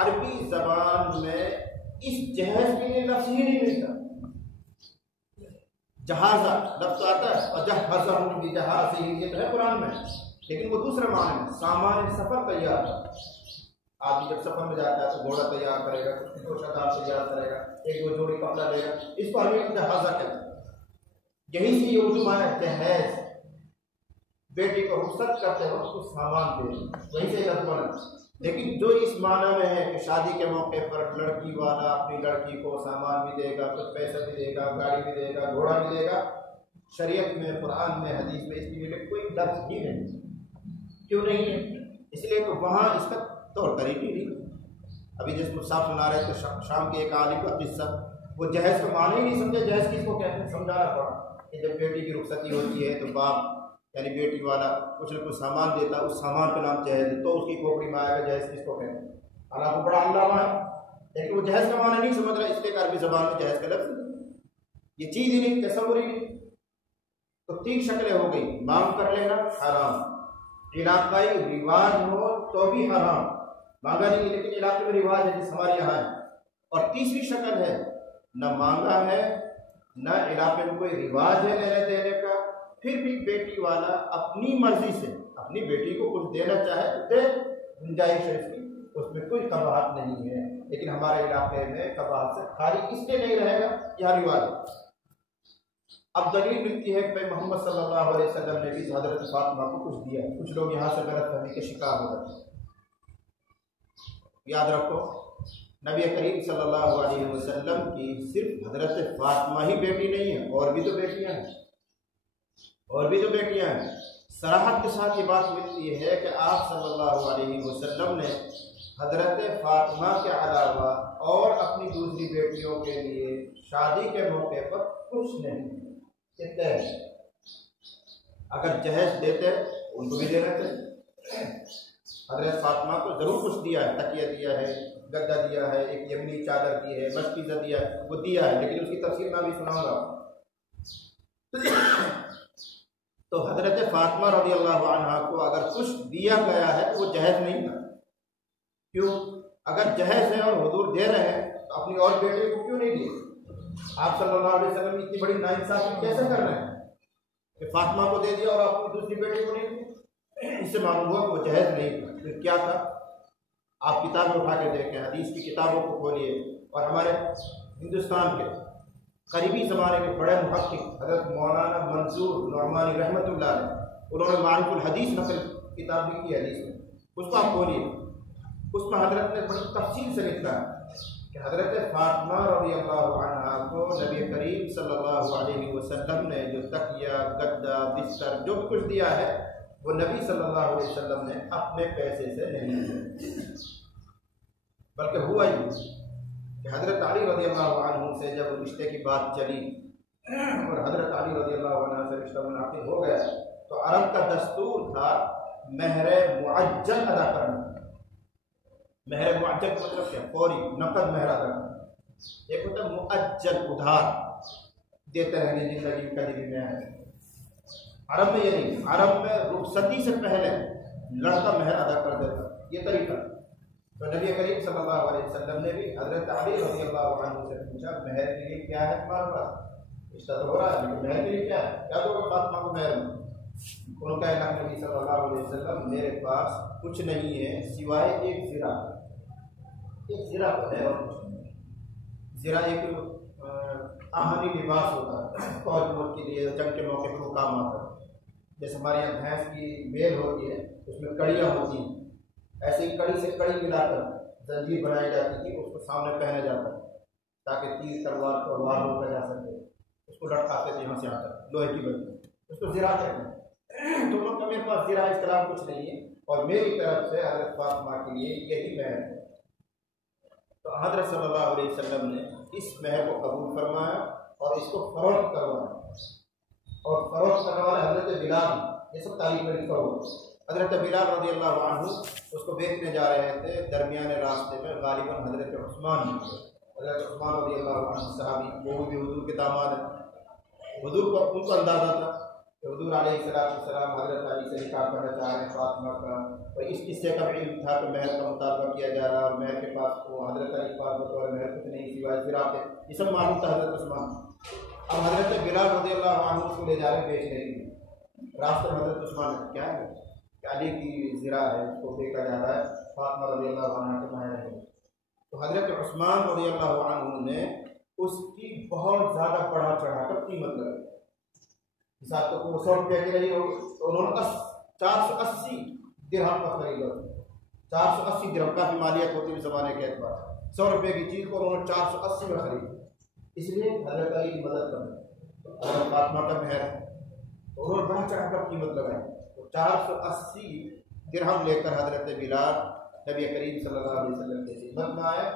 عربی زبان میں اس جہیز کے لیے لفظ ہی نہیں ملتا. جہازہ لفظ آتا ہے اور جہازہ بجہازہ یہ تو ہے قرآن میں، لیکن وہ دوسرے معنی میں سامان سفر تیار ہے. آدمی جب سفر میں جاتا ہے تو گھوڑا تیار کرے گا، دو شتاب تیار کرے گا، ایک دو جوڑی کپڑا لے گا، اس کو عربی میں جہازہ کہتے ہیں. یہی سے یہ اردو معنی ہے جہیز، بیٹی کو رخصت کرتے وقت کو سامان دے، وہیں سے لفظ بنا. لیکن جو اس معنی میں ہے کہ شادی کے موقع پر لڑکی والا اپنی لڑکی کو سامان بھی دے گا، کچھ پیسہ بھی دے گا، گاڑی بھی دے گا، گھوڑا بھی دے گا، شریعت میں، قرآن میں، حدیث میں اس کے لیے کوئی لفظ ہی نہیں. کیوں نہیں ہے؟ اس لیے کہ وہاں اس کا طور طریقے نہیں. ابھی جس کو صاحب سنا رہے تھے شام کے ایک عالم کا قصہ، وہ جہیز کا معنی ہی نہیں سمجھے. جہیز کس کو کہتے ہیں سمجھانا پڑا کہ جب بیٹی کی رخصتی ہوتی ہے تو باپ یعنی بیٹی والا کچھ نہ کچھ سامان دیتا، اس سامان کا نام جہیز ہے، تو اس کی کھوپڑی میں آئے گا جہیز کس کو کہتے ہیں. حالانکہ بڑا علامہ ہے لیکن وہ جہیز کا معنی نہیں سمجھ رہا، اس لیے عربی زبان میں جہیز کا لفظ یہ چیز ہی نہیں، تصور ہی نہیں. تو تین شکلیں ہو گئی، مانگ کر لینا حرام، علاقائی رواج ہو تو بھی حرام، مانگا نہیں لیکن علاقے میں رواج ہے جس ہمارے یہاں ہے. اور تیسری شکل ہے نہ مانگا ہے نہ علاقے میں کوئی رواج ہے لینے دینے کا، پھر بھی بیٹی والا اپنی مرضی سے اپنی بیٹی کو کچھ دینا چاہے تو دے، گنجائش ہے اس کی، اس میں کوئی قباحت نہیں ہے. لیکن ہمارے علاقے میں قباحت سے خالی اس لیے نہیں رہے گا، یہاں رواج ہے. اب دلیل ملتی ہے کہ محمد صلی اللہ علیہ وسلم نے بھی حضرت فاطمہ کو کچھ دیا. کچھ لوگ یہاں سے غلط فہمی کے شکار ہو جاتے ہیں. یاد رکھو نبی کریم صلی اللہ علیہ وسلم کی صرف حضرت فاطمہ ہی بیٹی نہیں ہے، اور بھی تو بیٹیاں ہیں، اور بھی تو بیٹیاں ہیں. صراحت کے ساتھ یہ بات ملتی ہے کہ آپ صلی اللہ علیہ وسلم نے حضرت فاطمہ کے علاوہ اور اپنی دوسری بیٹیوں کے لیے شادی کے موقع پر کچھ نہیں کہتے ہیں. اگر جہیز دیتے ان کو بھی دینا تھے. حضرت فاطمہ کو ضرور کچھ دیا ہے، تکیہ دیا ہے، گدا دیا ہے، ایک یمنی چادر دی ہے، مشکیزہ دیا ہے، وہ دیا ہے، لیکن اس کی تفصیل میں بھی سناؤں گا. تو حضرت فاطمہ رضی اللہ عنہا کو اگر کچھ دیا گیا ہے تو وہ جہیز نہیں تھا. کیوں؟ اگر جہیز ہے اور حضور دے رہے ہیں تو اپنی اور بیٹے کو کیوں نہیں دیے؟ آپ صلی اللہ علیہ وسلم اتنی بڑی ناانصافی کیسے کر رہے ہیں کہ فاطمہ کو دے دیا اور اپنی دوسری بیٹی کو نہیں دیا؟ اس سے معلوم ہوا کہ وہ جہیز نہیں تھا. پھر کیا تھا؟ آپ کتابیں اٹھا کے دیکھیں، حدیث کی کتابوں کو کھولیے، اور ہمارے ہندوستان کے قریبی زمانے کے بڑے محقق حضرت مولانا منصور نعمانی رحمۃ اللہ علیہ، انہوں نے معرف الحدیث نقل کتاب بھی کی حدیث میں، اس کو آپ کھولیے. اس میں حضرت نے بڑی تفصیل سے لکھا ہے کہ حضرت فاطمہ رضی اللہ عنہا کو نبی کریم صلی اللہ علیہ وسلم نے جو تکیہ، گدا، بستر جو کچھ دیا ہے وہ نبی صلی اللہ علیہ وسلم نے اپنے پیسے سے نہیں دیا، بلکہ ہوا یہ کہ حضرت علی رضی اللہ عنہ سے جب رشتے کی بات چلی اور حضرت علی رضی اللہ عنہ سے رشتہ منعقد ہو گیا تو عرب کا دستور تھا مہر معجل ادا کرنا. مہر معجل مطلب کیا؟ فوری نقد مہر ادا کرنا. ایک ہوتا ہے مؤجل، ادھار دیتے رہنے زندگی قدیمی میں ہے. عرب میں یہ نہیں، عرب میں رخصتی سے پہلے لڑکا مہر ادا کر دیتا، یہ طریقہ. تو نبی کریم صلی اللہ علیہ وسلم نے بھی حضرت علی رضی اللہ عنہ سے پوچھا مہر کے لیے کیا ہے تمہارے پاس؟ رشتہ تو ہو رہا ہے لیکن مہر کے لیے کیا ہے؟ کیا دو گے فاطمہ کو مہر میں؟ انہوں نے کہا نبی صلی اللہ علیہ وسلم میرے پاس کچھ نہیں ہے سوائے ایک زرہ. ایک زرہ تو ہے اور کچھ نہیں. زرہ ایک آہنی لباس ہوتا ہے، فوج کے لیے جنگ کے موقع پر وہ کام آتا ہے. جیسے ہمارے یہاں بھینس کی میل ہوتی ہے اس میں کڑیاں ہوتی ہیں، ایسے ہی کڑی سے کڑی ملا کر زنجیر بنائی جاتی تھی، اس کو سامنے پہنا جاتا تاکہ تیر تلوار کو وار روکا جا سکے. اس کو لٹکاتے تھے یہاں سے آ کر لوہے کی بنتی، اس کو زرہ کہتے ہیں. تو لوگ کا میرے پاس زرہ اس طرح کچھ نہیں ہے اور میری طرف سے حضرت فاطمہ کے لیے یہی مہر ہے. تو حضرت صلی اللہ علیہ وسلم نے اس مہر کو قبول فرمایا اور اس کو فروخت کروایا. اور فروخت کرنے والے حضرت بلال، یہ سب تاریخ میں لکھا ہوا. حضرت بلال رضی اللہ عنہ اس کو بیچنے جا رہے تھے، درمیان راستے میں غالباً حضرت عثمان رضی اللہ عنہ صحابی، وہ بھی حضور کے داماد ہیں. حضور کو ان کو اندازہ تھا حضور علیہ السلام حضرت علی سے نکاح کرنا چاہ رہے ہیں فاطمہ کا، اور اس قصے کا بھی علم تھا کہ مہر کا مطالبہ کیا جا رہا، اور مہر کے پاس وہ حضرت علی کے پاس بطور مہر کچھ نہیں سوائے فراق ہے، یہ سب معلوم تھا حضرت عثمان۔ اب حضرت بلال رضی اللہ عنہ اس کو لے جا رہے بیچنے کے لیے، راستے میں حضرت عثمان نے کیا ہے کہ علی کی زرا ہے اس کو پھینکا جا رہا ہے، فاطمہ رضی اللہ عنہ کے مہر ہے، تو حضرت عثمان رضی اللہ عنہ نے اس کی بہت زیادہ بڑھا چڑھا کر قیمت لگائی۔ مثال تو وہ 100 روپے کی رہی ہوگی تو انہوں نے 480 درہم کا خریدا، 480 درہم کا مالیت ہوتی ہے زمانے کے اعتبار، 100 روپے کی چیز کو انہوں نے 480 میں خریدا، اس لیے حضرت علی کی مدد کرنا، حضرت فاطمہ کا مہر تو انہوں نے بڑا چڑھا کر قیمت لگائی، تو 480 درہم لے کر حضرت بلال نبی کریم صلی اللہ علیہ وسلم کی خدمت میں آئے۔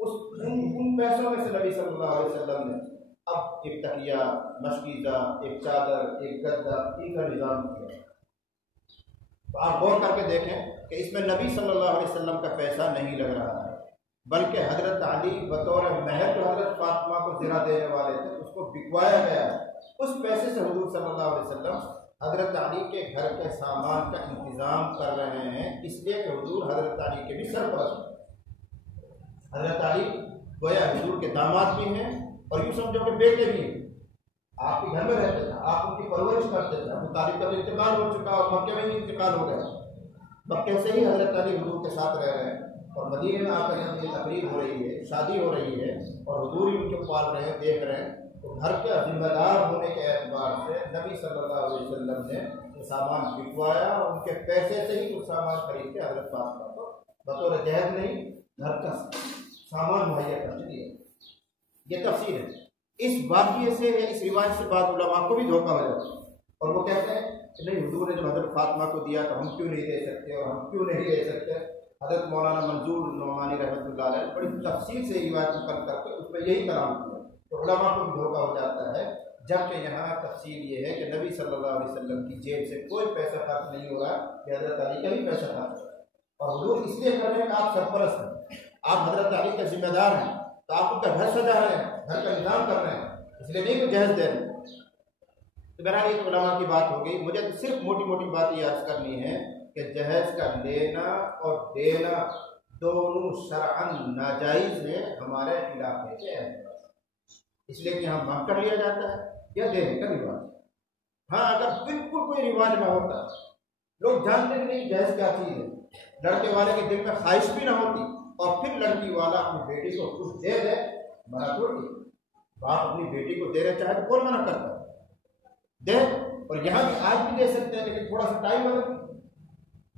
ان پیسوں میں سے نبی صلی اللہ علیہ وسلم نے اب ایک تکیہ، مشکیزہ، ایک چادر، ایک گدا، ان کا نظام کیا۔ تو آپ غور کر کے دیکھیں کہ اس میں نبی صلی اللہ علیہ وسلم کا پیسہ نہیں لگ رہا ہے، بلکہ حضرت علی بطور مہر جو حضرت فاطمہ کو زرا دینے والے تھے اس کو بکوایا گیا ہے، اس پیسے سے حضور صلی اللہ علیہ وسلم حضرت علی کے گھر کے سامان کا انتظام کر رہے ہیں، اس لیے کہ حضور حضرت علی کے بھی سرپرست ہیں۔ حضرت علی گویا حضور کے داماد بھی ہیں اور یوں سمجھو کہ بیٹے بھی ہیں، آپ کے گھر میں رہتے تھے، آپ ان کی پرورش کرتے تھے۔ ابو طالب کا تو انتقال ہو چکا اور مکے میں ہی انتقال ہو گیا، مکے سے ہی حضرت علی حضور کے ساتھ رہ رہے ہیں، اور مدینے میں آ کر جب یہ تقریب ہو رہی ہے، شادی ہو رہی ہے اور حضور ہی ان کو پال رہے ہیں، دیکھ رہے ہیں، تو گھر کے ذمہ دار ہونے کے اعتبار سے نبی صلی اللہ علیہ وسلم نے یہ سامان بکوایا اور ان کے پیسے سے ہی وہ سامان خرید کے حضرت فاطمہ کو بطور جہیز نہیں گھر کا سامان مہیا کر دیا۔ یہ تفسیر ہے۔ اس واقعے سے یا اس روایت سے بعض علماء کو بھی دھوکہ ہو جاتا ہے اور وہ کہتے ہیں کہ نہیں، حضور نے جب حضرت فاطمہ کو دیا تو ہم کیوں نہیں دے سکتے، اور ہم کیوں نہیں دے سکتے۔ حضرت مولانا منظور نعمانی رحمۃ اللہ علیہ بڑی تفصیل سے روایت نقل کر کے اس میں یہی کلام کیا، تو علماء کو بھی دھوکہ ہو جاتا ہے، جبکہ یہاں تفصیل یہ ہے کہ نبی صلی اللہ علیہ وسلم کی جیب سے کوئی پیسہ خرچ نہیں ہو رہا، کہ حضرت علی کا بھی پیسہ خرچ ہو رہا ہے، اور حضور اس لیے کر رہے ہیں کہ آپ سرپرست ہیں، آپ حضرت علی کے ذمہ دار ہیں، تو آپ ان کا گھر سجا رہے ہیں، گھر کا نظام کر رہے ہیں، اس لیے نہیں کوئی جہیز دے رہے ہیں۔ تو بہرحال یہ علماء کی بات ہو گئی، مجھے تو صرف موٹی موٹی بات یہ عرض کرنی ہے کہ جہیز کا لینا اور دینا دونوں شرعاً ناجائز ہے ہمارے علاقے کے اعتبار سے، اس لیے کہ یہاں مانگ کر لیا جاتا ہے یا دینے کا رواج۔ ہاں اگر بالکل کوئی رواج نہ ہوتا، لوگ جانتے نہیں جہیز کیا چیز ہے، لڑکے والے کے دل میں خواہش بھی نہ ہوتی، اور پھر لڑکی والا اپنی بیٹی کو کچھ دے دے، منع تھوڑی، باپ اپنی بیٹی کو دے رہے چاہے تو کون منع کرتا ہے، دے۔ اور یہاں بھی آج بھی دے سکتے ہیں، لیکن تھوڑا سا ٹائم بدل،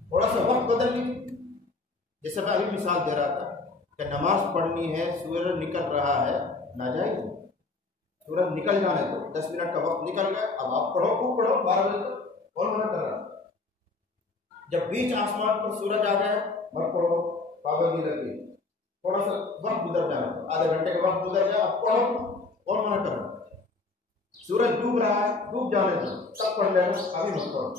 تھوڑا سا وقت بدل لیجیے۔ جیسے میں ابھی مثال دے رہا تھا کہ نماز پڑھنی ہے، سورج نکل رہا ہے، ناجائز ہے، سورج نکل جانے تو 10 منٹ کا وقت نکل گیا، اب آپ پڑھو، خوب پڑھو، 12 بجے تک، کون منع کر رہا ہے؟ جب بیچ آسمان پر سورج آ گیا مت پڑھو، پابندی لگی، تھوڑا سا وقت گزر جانا، آدھے گھنٹے کا وقت گزر جائے، اب پڑھو، کون منع کر رہا ہے؟ سورج ڈوب رہا ہے، ڈوب جانے دو، تب پڑھ لینا، ابھی مت پڑھو۔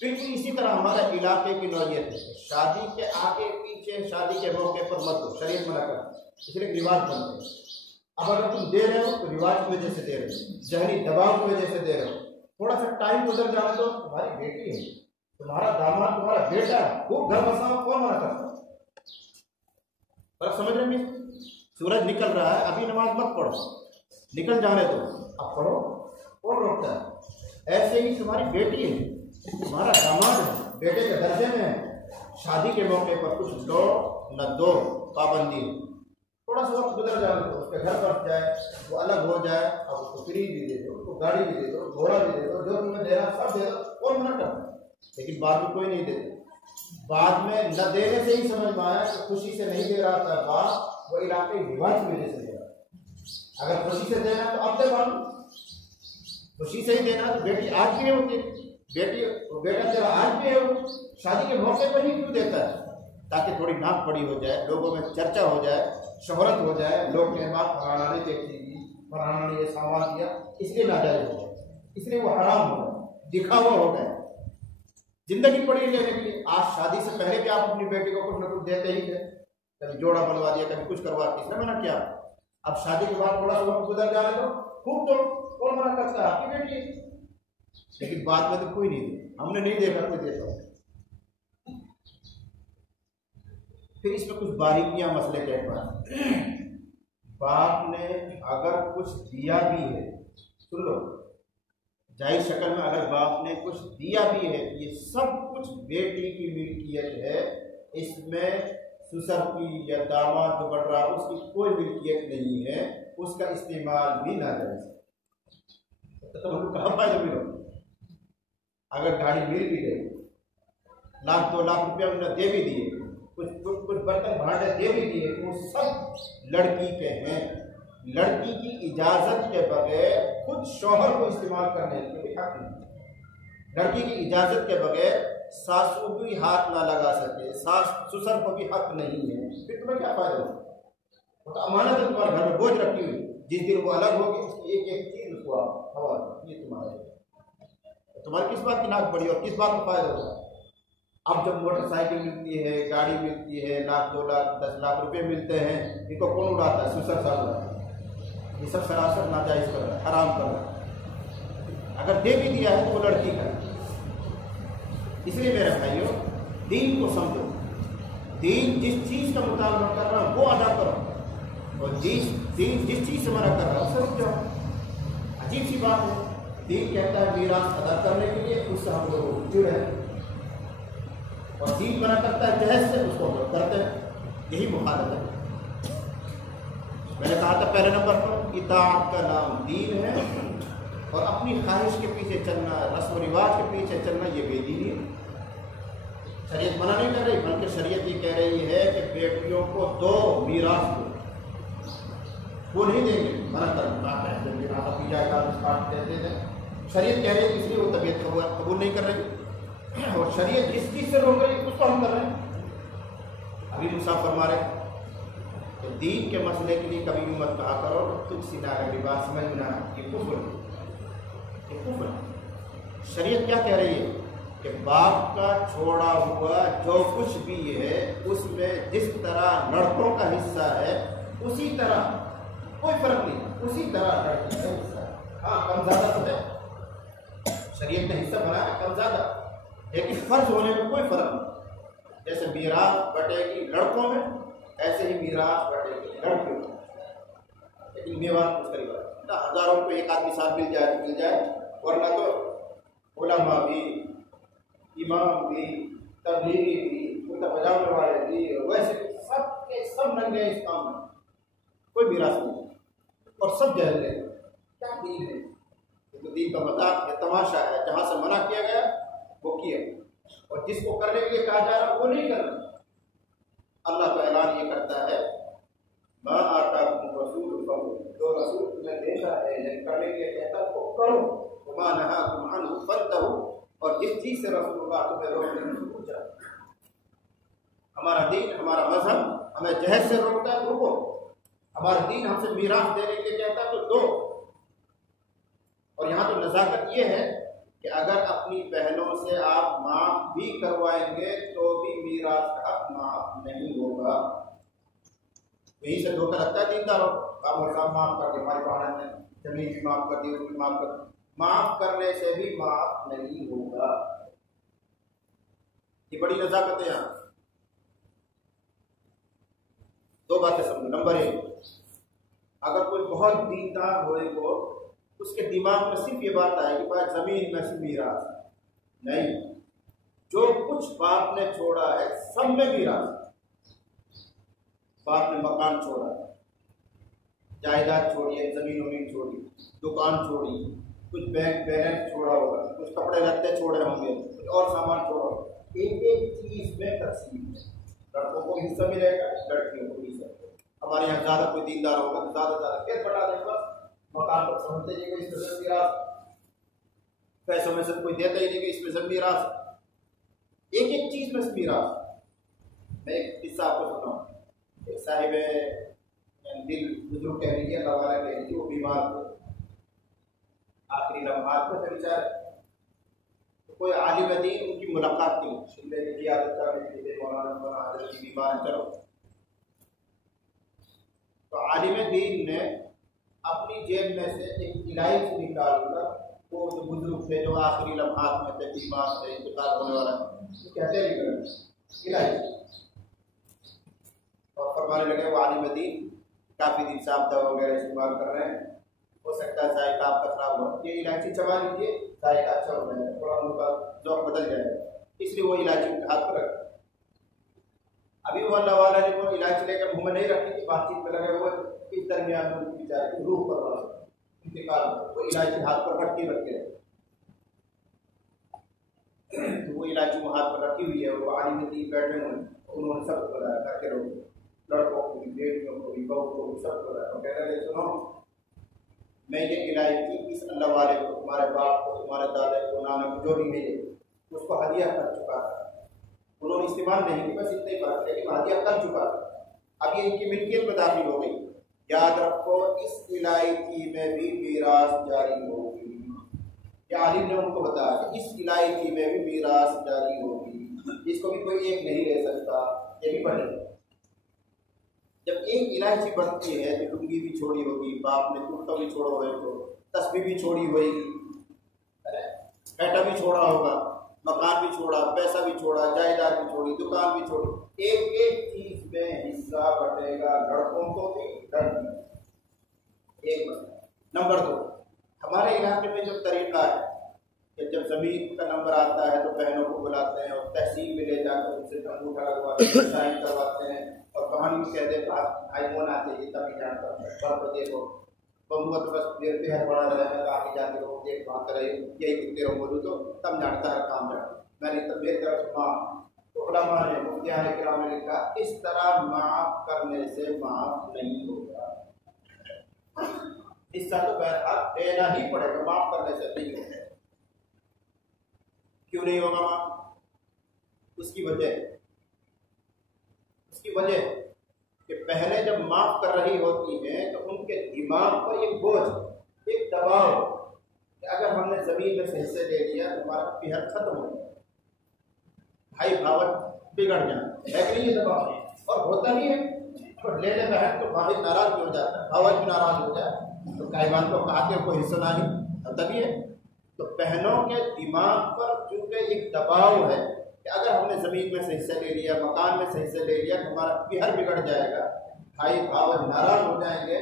بالکل اسی طرح ہمارے علاقے کی نوعیت ہے، شادی کے آگے پیچھے، شادی کے موقع پر مت دو، شریعت منع کر، اس لیے رواج بنتے ہیں۔ اب اگر تم دے رہے ہو تو رواج کی وجہ سے دے رہے ہو، ذہنی دباؤ کی وجہ سے دے رہے ہو، تھوڑا سا ٹائم گزر جانے دو، تمہاری بیٹی ہے، تمہارا داماد تمہارا بیٹا ہے، خوب گھر بساؤ، کون منع کرتا ہے؟ فرق سمجھ رہے ہیں؟ سورج نکل رہا ہے، ابھی نماز مت پڑھو، نکل جانے دو، اب پڑھو، کون روکتا ہے؟ ایسے ہی تمہاری بیٹی ہے، تمہارا داماد ہے، بیٹے کے درجے میں ہے، شادی کے موقع پر کچھ دو نہ دو، پابندی ہے، تھوڑا سا وقت گزر جانے دو، اس کے گھر بٹ جائے، وہ الگ ہو جائے، اب اس کو فریج بھی دے دو، اس کو گاڑی بھی دے دو، گھوڑا بھی دے دو، جو تمہیں دینا سب دے دو، کون منع کرتا ہے؟ لیکن بعد میں کوئی نہیں دیتا، بعد میں نہ دینے سے ہی سمجھ میں آیا کہ خوشی سے نہیں دے رہا تھا باپ، وہ علاقے رواج کی وجہ سے دے رہا تھا۔ اگر خوشی سے دینا تو اب دے معلوم، خوشی سے ہی دینا تو بیٹی آج بھی ہوتی ہے، بیٹا تیرا آج بھی ہے، وہ شادی کے موقع پر ہی کیوں دیتا ہے؟ تاکہ تھوڑی ناک پڑی ہو جائے، لوگوں میں چرچا ہو جائے، شہرت ہو جائے، لوگ کہیں بات فلانا نے دیکھی تھی، فلانا نے یہ سامان دیا، اس لیے ناجائز ہو گیا، اس لیے وہ حرام ہو گیا، دکھاوا ہو گیا۔ زندگی پڑی لینے کے لیے، آج شادی سے پہلے بھی آپ اپنی بیٹی کو کچھ نہ کچھ دیتے ہی تھے، کبھی جوڑا بنوا دیا، کبھی کچھ کروا دیا، اس نے منع کیا؟ اب شادی کے بعد تھوڑا سا وقت گزر جانے دو، خوب تو کون منع کرتا ہے؟ آپ کی بیٹی ہے، لیکن بعد میں تو کوئی نہیں دے، ہم نے نہیں دیکھا کوئی دیتا۔ پھر اس میں کچھ باریکیاں مسئلے کے پاس، باپ نے اگر کچھ دیا بھی ہے، سن لو، جائز شکل میں اگر باپ نے کچھ دیا بھی ہے، یہ سب کچھ بیٹی کی ملکیت ہے، اس میں سسر کی یا داماد جو بڑھ رہا اس کی کوئی ملکیت نہیں ہے، اس کا استعمال بھی ناجائز ہے۔ تو کہاں فائدہ ملو؟ اگر گاڑی مل بھی گئی، 1,00,000 2,00,000 روپیہ انہوں نے دے بھی دیے، کچھ برتن بھانڈے دے بھی دیے، وہ سب لڑکی کے ہیں۔ لڑکی کی اجازت کے بغیر خود شوہر کو استعمال کرنے کے بھی حق نہیں۔ لڑکی کی اجازت کے بغیر ساسو بھی ہاتھ نہ لگا سکے، سسر کو بھی حق نہیں ہے، پھر تمہیں کیا فائدہ ہو؟ وہ تو امانت ہے تمہارے گھر میں بوجھ رکھی ہوئی، جس دن وہ الگ ہوگی اس کی ایک ایک چیز اس کو حوالہ، یہ تمہاری کس بات کی ناک بڑی اور کس بات کا فائدہ ہوگا؟ اب جب موٹر سائیکل ملتی ہے، گاڑی ملتی ہے، 1,00,000 2,00,000 10,00,000 روپے ملتے ہیں، ان کو کون اڑاتا ہے؟ سسر صاحب اڑاتا ہے۔ یہ سب سراسر ناجائز کر رہا ہے، حرام کر رہا ہے۔ اگر دے بھی دیا ہے تو وہ لڑکی کا ہے۔ اس لیے میرے بھائیوں، دین کو سمجھو، دین جس چیز کا مطالبہ کر رہا ہے وہ ادا کرو، اور دین جس چیز سے منع کر رہا ہے اس سے رک جاؤ۔ عجیب سی بات ہے، دین کہتا ہے میراث ادا کرنے کے لیے، اس سے ہم لوگ جڑے ہیں، اور دین منع کرتا ہے جہیز سے، اس کو ہم لوگ کرتے ہیں۔ یہی مخالفت ہے۔ میں نے کہا تھا پہلے نمبر پر اطاعت کا نام دین ہے، اور اپنی خواہش کے پیچھے چلنا، رسم و رواج کے پیچھے چلنا، یہ بے دینی ہے۔ شریعت منع نہیں کر رہی، بلکہ شریعت یہ کہہ رہی ہے کہ بیٹیوں کو دو میراث کو، وہ نہیں دیں گے، منع کرنا میراث اپنی جائیداد دیتے تھے۔ شریعت کہہ رہی ہے، اس لیے وہ طبیعت قبول نہیں کر رہی، اور شریعت جس چیز سے روک رہی ہے اس کو ہم کر رہے ہیں۔ ابھی مصعب فرما رہے تو دین کے مسئلے کے لیے کبھی مت کہا کرو تجھ سنا ہے لباس سمجھنا، یہ کفر ہے، یہ کفر ہے۔ شریعت کیا کہہ رہی ہے کہ باپ کا چھوڑا ہوا جو کچھ بھی ہے اس میں جس طرح لڑکوں کا حصہ ہے اسی طرح، کوئی فرق نہیں، اسی طرح لڑکی کا حصہ ہے۔ ہاں کم زیادہ تو ہے، شریعت نے حصہ بنایا کم زیادہ، لیکن فرض ہونے میں کوئی فرق نہیں۔ جیسے میراث بٹے گی لڑکوں میں، ایسے ہی میراث بٹے گی لڑکیوں میں، لیکن میوات کچھ قریب ہے، 1,000 روپے ایک آدمی ساتھ مل جائے، ورنہ تو علماء بھی، امام بھی، تبلیغی بھی، کرتا پجامے والے بھی، ویسے سب کے سب ننگے اس کام میں، کوئی میراث نہیں، اور سب جہل ہے۔ کیا دین ہے؟ دین کا مذاق ہے، تماشا ہے، جہاں سے منع کیا گیا وہ کیا، اور جس کو کرنے کے لیے کہا جا رہا وہ نہیں کرنا۔ اللہ کا اعلان یہ کرتا ہے ما آتاکم الرسول فخذوہ، جو رسول تمہیں دیتا ہے یعنی کرنے کے لیے کہتا ہے وہ کرو، وما نہاکم عنہ فانتہوا، اور جس چیز سے رسول اللہ تمہیں روکنے سے رک جاؤ۔ ہمارا دین، ہمارا مذہب ہمیں جہیز سے روکتا ہے تو رکو، ہمارا دین ہم سے میراث دینے کے لیے کہتا ہے تو دو۔ اور یہاں تو نزاکت یہ ہے کہ اگر اپنی بہنوں سے آپ معاف بھی کروائیں گے تو بھی میراث کا حق معاف نہیں ہوگا۔ یہیں سے دھوکہ لگتا ہے دینداروں، آپ معاف کر دیں، ہماری بہن نے زمین بھی معاف کر دی، بھی معاف کر دی، معاف کرنے سے بھی معاف نہیں ہوگا۔ یہ بڑی نزاکت ہے۔ یہاں دو باتیں سمجھو۔ نمبر 1، اگر کوئی بہت دیندار ہوئے کو اس کے دماغ میں صرف یہ بات آئے کہ بھائی زمین میں سے میراث نہیں، جو کچھ باپ نے چھوڑا ہے سب میں میراث۔ باپ نے مکان چھوڑا، جائیداد چھوڑی ہے، زمین ومین چھوڑی، دکان چھوڑی، کچھ بینک بیلنس چھوڑا ہوگا، کچھ کپڑے لتے چھوڑے ہوں گے، کچھ اور سامان چھوڑا ہوگا، ایک ایک چیز میں تقسیم ہے۔ لڑکوں کو حصہ ملے گا، لڑکیوں کو حصہ۔ ہمارے یہاں زیادہ کوئی دیندار ہوگا تو زیادہ پھر بڑھا دے گا، مکان کو سمجھتے نہیں کہ اس میں سے میراث، پیسوں میں سے کوئی دیتا ہی نہیں کہ اس میں سے میراث، ایک ایک چیز میں سے میراث۔ میں ایک قصہ آپ کو سناؤں۔ ایک صاحب دل بزرگ کہہ لیجیے، اللہ والا کہہ لیجیے، وہ بیمار تھے، آخری لمحات میں تھے بیچارے، تو کوئی عالم دین ان کی ملاقات کی، شملے کی عادت کرنے کے لیے مولانا حضرت کی بیمار ہے، چلو۔ تو عالم دین نے اپنی جیب میں سے ایک الائچی نکال کر وہ جو بزرگ تھے جو آخری لمحات میں تھے، بیمار تھے، انتقال ہونے والا، وہ کہتے نہیں کریں الہی، اور فرمانے لگے وہ عالم دین کافی دن سے آپ دوا وغیرہ استعمال کر رہے ہیں، ہو سکتا ہے ذائقہ آپ کا خراب ہو، یہ الائچی چبا لیجیے، ذائقہ اچھا ہو جائے گا، تھوڑا ان کا ذوق بدل جائے گا، اس لیے وہ الائچی ان کے ہاتھ پر رکھ۔ ابھی وہ اللہ والا نے وہ الائچی لے کر منہ میں نہیں رکھی تھی، بات چیت میں لگے ہوئے، اس درمیان ان کی بیچارے روح پر انتقال، وہ الائچی ہاتھ پر رکھ کے تو وہ الائچی وہ ہاتھ پر رکھی ہوئی ہے، وہ عالم دین بیٹھے ہوئے ہیں، انہوں نے سب کو بتایا، گھر کے لوگ، لڑکوں کو بھی، بیٹیوں کو بھی، بہو کو بھی، سب کو بتایا، کہنے لگے سنو، میں یہ الائچی اس اللہ والے کو، تمہارے باپ کو، تمہارے دادا کو، نانا کو، جو بھی ملے اس کو ہدیہ کر چکا تھا، انہوں نے استعمال نہیں کی، بس اتنا ہی بات، لیکن ہدیہ کر چکا تھا، اب یہ ان کی ملکیت میں داخل ہو گئی، یاد رکھو اس الائچی میں بھی میراث جاری ہوگی، یہ عالم نے ان کو بتایا کہ اس الائچی میں بھی میراث جاری ہوگی، اس کو بھی کوئی ایک نہیں لے سکتا، یہ بھی بڑھے، جب ایک الائچی بڑھتی ہے تو لنگی بھی چھوڑی ہوگی، باپ نے کرتا بھی چھوڑا ہوئے تو تسبیح بھی چھوڑی ہوئے گی، بیٹا بھی چھوڑا ہوگا، مکان بھی چھوڑا، پیسہ بھی چھوڑا، جائیداد بھی چھوڑی، دکان بھی چھوڑی، ایک ایک چیز میں حصہ بٹے گا، لڑکوں کو بھی، لڑکی، ایک مسئلہ۔ نمبر 2، ہمارے علاقے میں جو طریقہ ہے کہ جب زمین کا نمبر آتا ہے تو بہنوں کو بلاتے ہیں اور تحصیل میں لے جا کر ان سے انگوٹھا لگواتے ہیں، سائن کرواتے ہیں، اور کہانی کہتے ہیں بھائی ہونا چاہیے تبھی جانتا ہے، دیکھو بہو تو بس دیر پہ ہے بڑا رہتا ہے، آگے جا کے وہ دیکھ بات رہے یہی کتنے رہو بولو تو تب جانتا ہے کام جانتا، میں نے طبیعت کا سنا تو علماء نے، مفتیان کرام نے لکھا اس طرح معاف کرنے سے معاف نہیں ہوگا، حصہ تو بہرحال دینا ہی پڑے گا، معاف کرنے سے نہیں ہوگا۔ کیوں نہیں ہوگا معاف؟ اس کی وجہ کہ پہلے جب معاف کر رہی ہوتی ہیں تو ان کے دماغ پر ایک بوجھ، ایک دباؤ کہ اگر ہم نے زمین میں سے حصے لے لیا تو ہمارا پیہر ختم ہو جائے، بھائی بھاوت بگڑ جائے، ہے کہ نہیں یہ دباؤ؟ اور ہوتا بھی ہے، اور لینے بہن تو بھائی ناراض بھی ہو جاتا ہے، بھاوت بھی ناراض ہو جائے تو کئی بات کو کہا کہ کوئی حصہ نہیں ہوتا بھی ہے، تو بہنوں کے دماغ پر چونکہ ایک دباؤ ہے کہ اگر ہم نے زمین میں سے حصہ لے لیا، مکان میں سے حصہ لے لیا تو ہمارا پیہر بگڑ جائے گا، بھائی بھاوت ناراض ہو جائیں گے،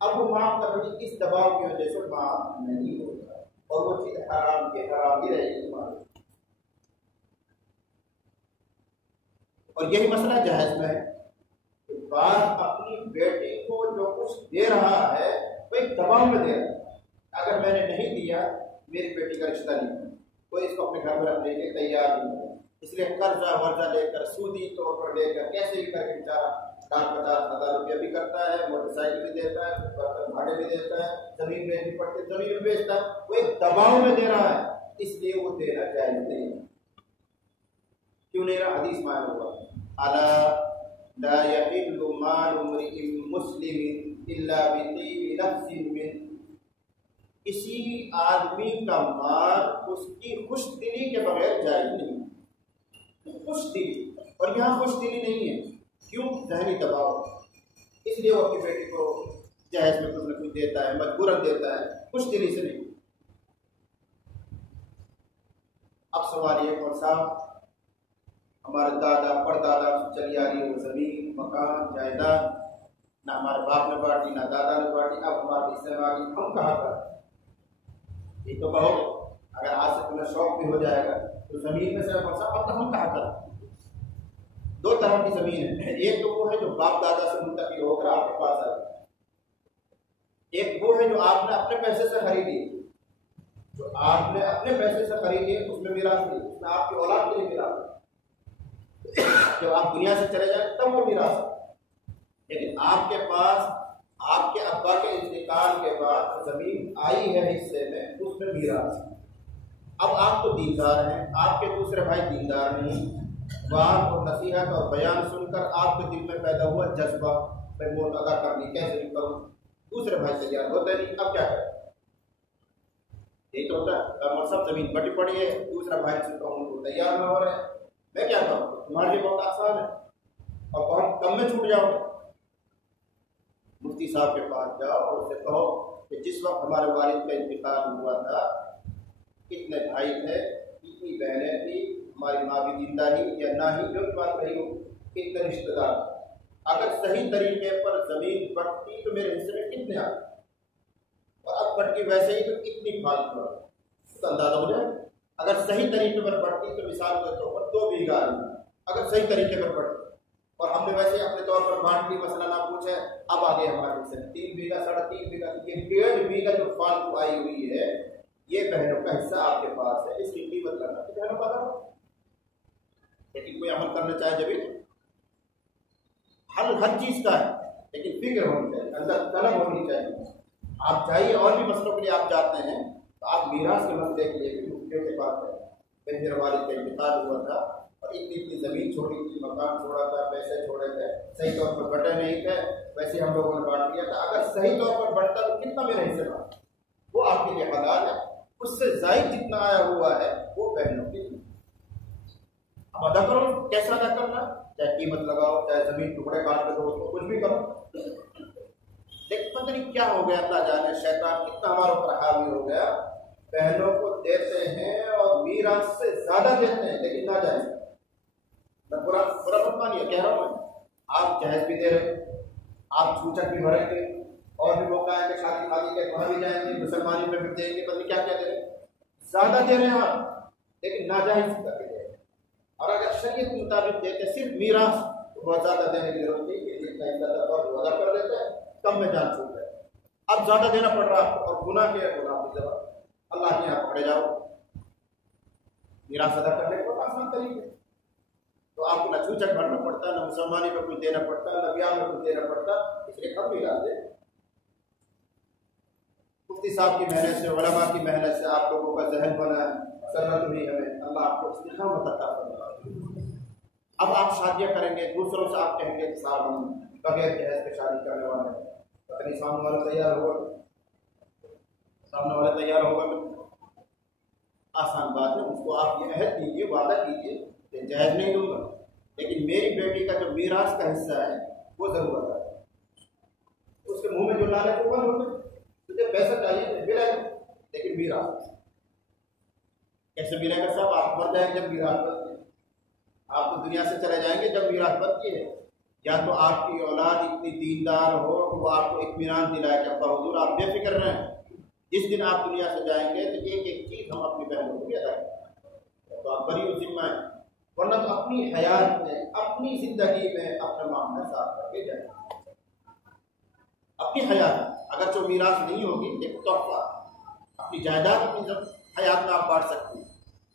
اب وہ معاف کرنے کی اس دباؤ کی وجہ سے معاف نہیں ہوگا، اور وہ چیز حرام کے حرام ہی رہے گی تمہارے، اور یہی مسئلہ جہیز میں ہے کہ باپ اپنی بیٹی کو جو کچھ دے رہا ہے وہ ایک دباؤ میں دے رہا ہے، اگر میں نے نہیں دیا میری بیٹی کا رشتہ نہیں ہے، کوئی اس کو اپنے گھر میں رکھنے کے تیار نہیں ہے، اس لیے قرضہ ورضہ لے کر، سودی طور پر لے کر، کیسے بھی کر کے بیچارہ 50,000 روپیہ بھی کرتا ہے، موٹر سائیکل بھی دیتا ہے، برتن بھاڑے بھی دیتا ہے، زمین بیچنی پڑتی ہے زمین بھی بیچتا ہے، وہ ایک دباؤ میں دے رہا ہے، اس لیے وہ دینا جائز نہیں ہے۔ کیوں نہیں رہا؟ حدیث معلوم ہوا الا لا يحل مال امرئ مسلم الا بطيب نفس منه، کسی آدمی کا مال اس کی خوش دلی کے بغیر جائز نہیں، خوش دلی، اور یہاں خوش دلی نہیں ہے، کیوں؟ ذہنی دباؤ، اس لیے وہ اپنی بیٹی کو جہیز میں کچھ نہ کچھ دیتا ہے، مجبوراً دیتا ہے، خوش دلی سے نہیں۔ اب سوال یہ کون صاحب ہمارے دادا پردادا سے چلی آ رہی ہے وہ زمین، مکان، جائیداد، نہ ہمارے باپ نے بانٹی نہ دادا نے بانٹی، اب ہمارے حصے میں آ گئی، ہم کہاں پر؟ یہ تو کہو اگر آج سے تمہیں شوق بھی ہو جائے گا تو زمین میں سے کون سا، اب تو ہم کہاں پر؟ دو طرح کی زمین ہے، ایک تو وہ ہے جو باپ دادا سے منتقل ہو کر آپ کے پاس آئی، ایک وہ ہے جو آپ نے اپنے پیسے سے خریدی، جو آپ نے اپنے پیسے سے خریدی اس میں میراث نہیں، اس میں آپ کی اولاد کے لیے میراث، جب آپ دنیا سے چلے جائیں تب وہ میراث، لیکن آپ کے پاس آپ کے ابا کے انتقال کے بعد زمین آئی ہے حصے میں، اس میں میراث، اب آپ تو دیندار ہیں، آپ کے دوسرے بھائی دیندار نہیں، بات اور نصیحت اور بیان سن کر آپ کے دل میں پیدا ہوا جذبہ میں موت ادا کرنی، کیسے بھی کروں، دوسرے بھائی تیار ہوتے نہیں، اب کیا کریں؟ یہی تو ہوتا ہے، سب زمین بٹی پڑی ہے، دوسرا بھائی سے کہوں تو تیار نہ ہو رہے ہیں، میں کیا کروں؟ تمہارے لیے بہت آسان ہے اور بہت کم میں چھوٹ جاؤ، مفتی صاحب کے پاس جاؤ اور اسے کہو کہ جس وقت ہمارے والد کا انتقال ہوا تھا کتنے بھائی تھے، کتنی بہنیں تھیں، ہماری ماں بھی زندہ ہی یا نہ ہی، جو بھی بات رہی ہو، کتنے رشتے دار، اگر صحیح طریقے پر زمین بٹتی تو میرے حصے میں کتنے آتے، اور اب بٹ کے ویسے ہی تو کتنی فالتو ہے، اس کا اندازہ ہو جائے۔ اگر صحیح طریقے پر بڑھتی تو مثال کے طور پر 2 بیگھہ اگر صحیح طریقے پر بڑھتی، اور ہم نے ویسے اپنے طور پر بانٹ لی، مسئلہ نہ پوچھے، اب آگے ہمارے سے 3 بیگھہ 3.5 بیگھہ، یہ 1.5 بیگھہ جو فالتو آئی ہوئی ہے، یہ بہنوں کا حصہ آپ کے پاس ہے، اس کی قیمت کرنا تو بہنوں کا تھا، لیکن کوئی عمل کرنا چاہے جبھی حل ہر چیز کا ہے، لیکن فکر ہونی چاہیے، اندر طلب ہونی چاہیے۔ آپ جائیے اور بھی مسئلوں کے لیے آپ جاتے ہیں تو آپ میراث کے مسئلے کے لیے بھی مفتیوں کے پاس ہے، میرے والد کا انتقال ہوا تھا اور اتنی زمین چھوڑی تھی، مکان چھوڑا تھا، پیسے چھوڑے تھے، صحیح طور پر بٹے نہیں تھے، ویسے ہم لوگوں نے بانٹ لیا تھا، اگر صحیح طور پر بٹتا تو کتنا میرا حصہ تھا، وہ آپ کے لیے حلال ہے، اس سے زائد جتنا آیا ہوا ہے وہ بہنوں کی۔ اب ادا کرو، کیسا ادا کرنا، چاہے قیمت لگاؤ، چاہے زمین ٹکڑے کاٹ کے دو، اس کو کچھ بھی کرو، لیکن پتہ نہیں کیا ہو گیا، اللہ جانے شیطان کتنا ہمارے اوپر حاوی ہو گیا، بہنوں کو دیتے ہیں اور میراث سے زیادہ دیتے ہیں، لیکن نہ جائز، میں برا مت مانیے، کہہ رہا ہوں میں، آپ جہیز بھی دے رہے، آپ چھوچک بھی بھریں گے، اور بھی موقع ہے کہ شادی خادی کے وہاں بھی جائیں گے، مسلمانی میں بھی دیں گے، پتہ نہیں کیا کیا دے رہے، زیادہ دے رہے ہیں آپ، لیکن ناجائز کر کے دے رہے ہیں، اور اگر شریعت کے مطابق دیتے صرف میراث تو بہت زیادہ دینے کی ضرورت نہیں کہ جتنا حصہ تھا وہ ادا کر دیتے ہیں، کم میں جان چھوٹ ہے، اب زیادہ دینا پڑ رہا ہے اور گناہ کیا ہے، گناہ کی جگہ اللہ کے یہاں پکڑے جاؤ، میراث ادا کرنے کو آسان طریقے، تو آپ کو نہ چھوچک بھرنا پڑتا، نہ مسلمانی میں کچھ دینا پڑتا، نہ بیاہ میں کچھ دینا پڑتا، اس لیے کم میراث دے۔ مفتی صاحب کی محنت سے، علماء کی محنت سے آپ لوگوں کا ذہن بنا ہے، مسرت ہوئی ہمیں، اللہ آپ کو استقامت عطا فرمائے۔ اب آپ شادیاں کریں گے، دوسروں سے آپ کہیں گے کہ صاحب ہم بغیر جہیز کے شادی کرنے والے ہیں، پتہ نہیں سامنے والا تیار ہوگا، سامنے والا تیار ہوگا، آسان بات ہے، اس کو آپ یہ عہد دیجیے، وعدہ کیجیے کہ جہیز نہیں دوں گا، لیکن میری بیٹی کا جو میراث کا حصہ ہے وہ ضرور ادا ہے۔ اس کے منہ میں جو لالے کو بند ہوتے، تجھے پیسہ چاہیے ملے گا، لیکن میراث کیسے ملے گا صاحب؟ آپ مر جائیں گے جب میراث بنتی ہے، آپ تو دنیا سے چلے جائیں گے جب میراث بنتی ہے، یا تو آپ کی اولاد اتنی دیندار ہو کہ وہ آپ کو اطمینان دلائے کہ ابا حضور آپ بے فکر رہیں، جس دن آپ دنیا سے جائیں گے تو ایک ایک چیز ہم اپنی بہنوں کو بھی ادا کریں، تو آپ بری ذمہ ہیں، ورنہ تو اپنی حیات میں، اپنی زندگی میں اپنا معاملہ صاف کر کے جائیں، اپنی حیات اگر جو میراث نہیں ہوگی ایک تحفہ، اپنی جائیداد اپنی حیات میں آپ بانٹ سکتے ہیں،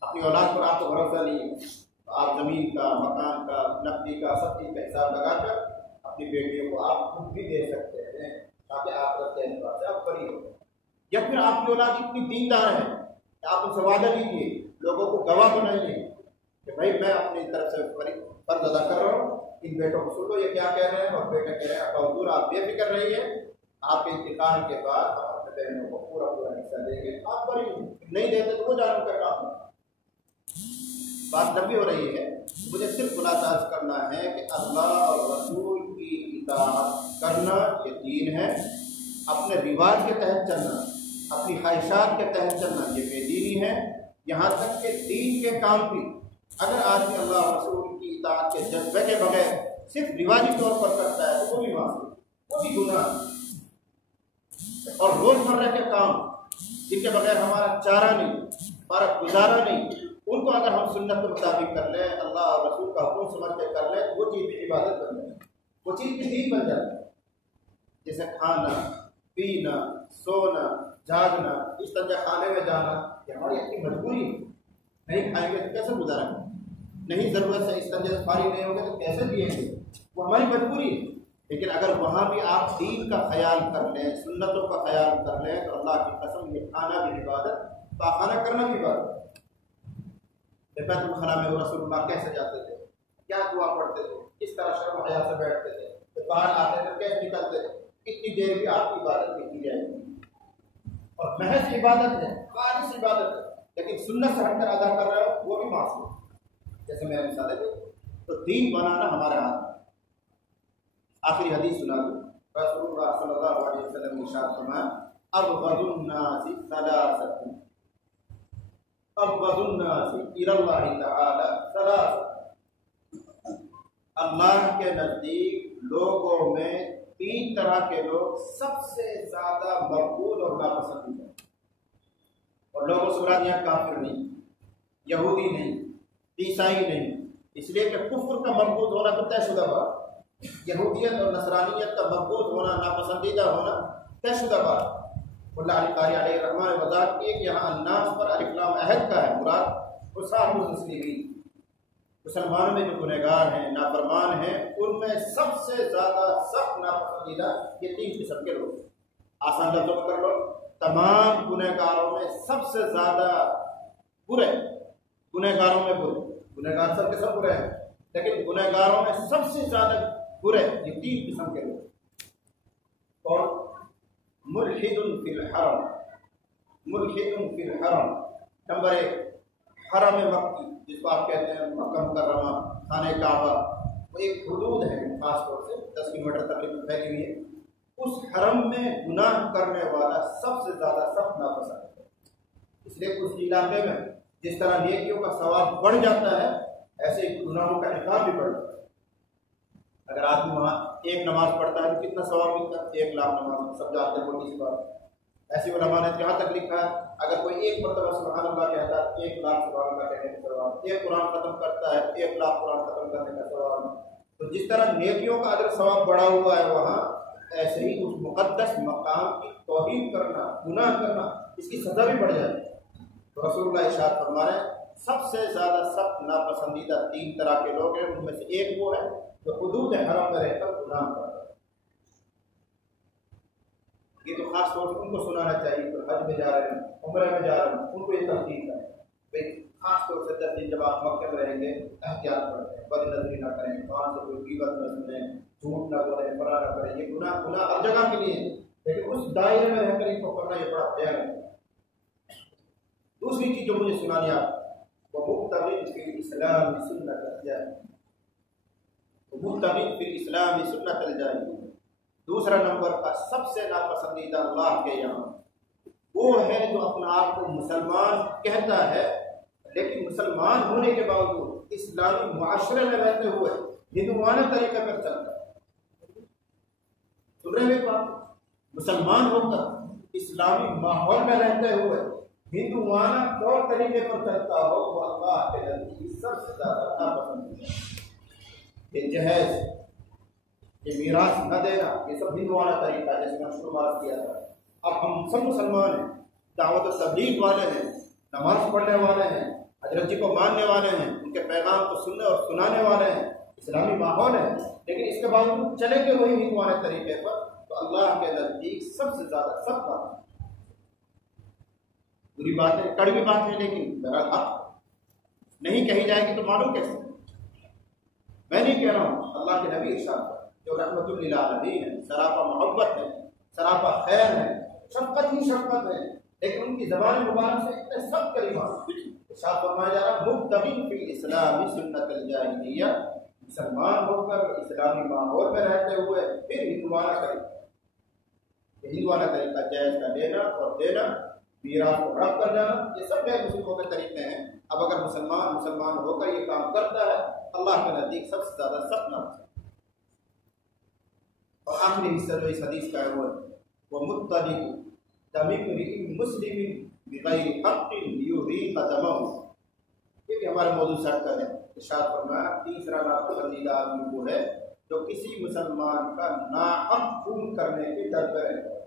اپنی اولاد پر آپ کو بھروسہ نہیں ہے تو آپ زمین کا، مکان کا، نقدی کا، سب چیز کا حساب لگا کر اپنی بیٹیوں کو آپ خود بھی دے سکتے ہیں تاکہ آپ رکھتے ہیں سے آپ بری ہو، یا پھر آپ کی اولاد اتنی دیندار ہے کہ آپ ان سے وعدہ لیجیے، لوگوں کو گواہ بنائیے کہ بھائی میں اپنی طرف سے فرض ادا کر رہا ہوں، ان بیٹوں کو سنو یہ کیا کہہ رہے ہیں، اور بیٹے کہہ رہے ہیں ابا حضور آپ بے فکر رہیے، آپ کے انتقال کے بعد ہم اپنے بہنوں کو پورا پورا حصہ دیں گے، آپ بڑی نہیں دیتے تو وہ جانوں کا کام ہے، بات لمبی ہو رہی ہے، مجھے صرف خلاصہ کرنا ہے کہ اللہ اور رسول کی اطاعت کرنا یہ دین ہے، اپنے رواج کے تحت چلنا، اپنی خواہشات کے تحت چلنا یہ بے دینی ہے، یہاں تک کہ دین کے کام بھی اگر آدمی اللہ اور رسول کی اطاعت کے جذبے کے بغیر صرف رواجی طور پر کرتا ہے تو وہ بھی معصوم، وہ بھی گناہ، اور روزمرہ کے کام جن کے بغیر ہمارا چارہ نہیں، ہمارا گزارا نہیں، ان کو اگر ہم سنت کے مطابق کر لیں، اللہ اور رسول کا حکم سمجھ کے کر لیں تو وہ چیز بھی عبادت بن جائے، وہ چیز بھی دین بن جاتی ہے، جیسے کھانا، پینا، سونا، جاگنا، اس طرح کھانے میں جانا یہ ہماری اپنی مجبوری ہے، نہیں کھائیں گے تو کیسے گزاریں گے، نہیں ضرورت سے اس طرح سے فارغ نہیں ہوں گے تو کیسے جئیں گے، وہ ہماری مجبوری ہے، لیکن اگر وہاں بھی آپ دین کا خیال کر لیں، سنتوں کا خیال کر لیں تو اللہ کی قسم یہ کھانا بھی عبادت، پاخانہ کرنا بھی عبادت۔ بیت الخلاء میں رسول اللہ کیسے جاتے تھے، کیا دعا پڑھتے تھے، کس طرح شرم و حیا سے بیٹھتے تھے، تو باہر آتے تھے کیسے نکلتے تھے، اتنی دیر بھی آپ کی عبادت نہیں کی جائے گی، اور محض عبادت ہے، خالص عبادت ہے، لیکن سنت سے ہٹ کر ادا کر رہے ہو وہ بھی معصوم ہے، جیسے میں مثالیں دوں تو دین بنانا ہمارے ہاتھ میں۔ آخری حدیث سنا دوں، رسول اللہ صلی اللہ علیہ وسلم نے ارشاد فرمایا ابغض الناس ثلاثۃ، أبغض الناس إلى الله تعالى ثلاثة، اللہ کے نزدیک لوگوں میں 3 طرح کے لوگ سب سے زیادہ مقبول اور ناپسندیدہ، اور لوگوں سے مراد یہاں کافر نہیں، یہودی نہیں، عیسائی نہیں، اس لیے کہ کفر کا مقبول ہونا تو طے شدہ بات، یہودیت اور نصرانیت کا مقبول ہونا، ناپسندیدہ ہونا طے شدہ بات۔ اللہ علی قاری علیہ الرحمٰن نے وضاحت کی کہ یہاں الناس پر الف لام عہد کا ہے، مراد وسائر المسلمین، مسلمانوں میں جو گنہگار ہیں، نافرمان ہیں، ان میں سب سے زیادہ سخت ناپسندیدہ یہ 3 قسم کے لوگ۔ آسان لفظوں میں کر لو، تمام گنہگاروں میں سب سے زیادہ برے، گنہگاروں میں برے، گنہگار سب کے سب برے ہیں، لیکن گنہگاروں میں سب سے زیادہ برے یہ 3 قسم کے لوگ۔ اور ملحد فی الحرم، ملحد فی الحرم، نمبر 1 حرم مکی، جس کو آپ کہتے ہیں مکہ مکرمہ، خانہ کعبہ، وہ ایک حدود ہے خاص طور سے 10 کلومیٹر تقریباً پھیلی ہوئی ہے، اس حرم میں گناہ کرنے والا سب سے زیادہ سخت ناپسند ہے، اس لیے اس علاقے میں جس طرح نیکیوں کا ثواب بڑھ جاتا ہے، ایسے ہی گناہوں کا عقاب بھی بڑھ جاتا ہے۔ اگر آدمی وہاں 1 نماز پڑھتا ہے تو کتنا ثواب ملتا ہے؟ 1 لاکھ نماز، سب جانتے ہیں، موٹی سی بات۔ ایسی علماء نے جہاں تک لکھا ہے اگر کوئی 1 مرتبہ سبحان اللہ کہتا ہے 1 لاکھ سبحان اللہ کہنے کا ثواب، 1 قرآن ختم کرتا ہے 1 لاکھ قرآن ختم کرنے کا ثواب۔ تو جس طرح نیکیوں کا اگر ثواب بڑھا ہوا ہے وہاں، ایسے ہی اس مقدس مقام کی توہین کرنا، گناہ کرنا، اس کی سزا بھی بڑھ جاتی ہے۔ تو رسول اللہ ارشاد فرما رہے ہیں سب سے زیادہ سخت ناپسندیدہ 3 طرح کے لوگ ہیں، ان میں سے ایک وہ ہے جو حدود حرم میں رہ کر گناہ کرتا ہے۔ یہ تو خاص طور سے ان کو سنانا چاہیے جو حج میں جا رہے ہیں، عمرہ میں جا رہے ہیں، ان کو یہ تحقیق ہے بھائی خاص طور سے 10 دن جب آپ مکے میں رہیں گے احتیاط کریں، بد نظری نہ کریں، کان سے کوئی غیبت نہ سنیں، جھوٹ نہ بولیں، فرا نہ کریں، یہ گناہ ہر جگہ کے لیے ہے، لیکن اس دائرے میں رہ کر ان کو کرنا یہ بڑا خیر ہے۔ دوسری چیز جو مجھے سنانی آپ وہ مبتغی فی الاسلام سنت الجاہلیہ، مبتغی فی الاسلام سنت الجاہلیہ، دوسرا نمبر کا سب سے ناپسندیدہ اللہ کے یہاں وہ ہے جو اپنا آپ کو مسلمان کہتا ہے لیکن مسلمان ہونے کے باوجود اسلامی معاشرے میں رہتے ہوئے ہندوانہ طریقے پر چلتا ہے۔ سن رہے ہیں بات؟ مسلمان ہو کر اسلامی ماحول میں رہتے ہوئے ہندوانہ طور طریقے پر چلتا ہو، وہ اللہ کے نزدیک سب سے زیادہ ناپسندیدہ۔ یہ جہیز، یہ میراث نہ دینا، یہ سب ہندوانہ طریقہ ہے جیسے میں شروع کیا تھا۔ اب ہم سب مسلمان ہیں، دعوت و تبلیغ والے ہیں، نماز پڑھنے والے ہیں، حضرت جی کو ماننے والے ہیں، ان کے پیغام کو سننے اور سنانے والے ہیں، اسلامی ماحول ہے، لیکن اس کے باوجود چلے گئے وہی ہندوانہ طریقے پر، تو اللہ کے نزدیک سب سے زیادہ سخت بات ہے۔ بری بات ہے، کڑوی بات ہے، لیکن بہرحال حق نہیں کہی جائے گی تو معلوم کیسے؟ میں نہیں کہہ رہا ہوں، اللہ کے نبی ارشاد جو رحمت للعالمین ہے، سراپا محبت ہے، سراپا خیر ہے، شفقت ہی شفقت ہے، لیکن ان کی زبان مبارک سے اتنے سخت کلمات ارشاد فرمایا جا رہا مبتغی فی الاسلام سنت الجاہلیہ، مسلمان ہو کر اسلامی ماحول میں رہتے ہوئے پھر ہندوانہ طریقہ، ہندوانہ طریقہ جائز کا لینا اور دینا، میراث کو ہڑپ کر جانا، یہ سب غیر مسلموں کے طریقے ہیں۔ اب اگر مسلمان ہو کر یہ کام کرتا ہے، اللہ کے نزدیک سب سے زیادہ سخت نہ ہے۔ اور آخری حصہ جو اس حدیث کا ہے وہ مطلق دم امرئ مسلم بغیر حق یحیق دمہ، یہ بھی ہمارا موضوع سیٹ کر ہے۔ ارشاد فرمایا تیسرا ناپسندیدہ آدمی وہ ہے جو کسی مسلمان کا ناحق خون کرنے کے ڈر پہ رہتا ہے،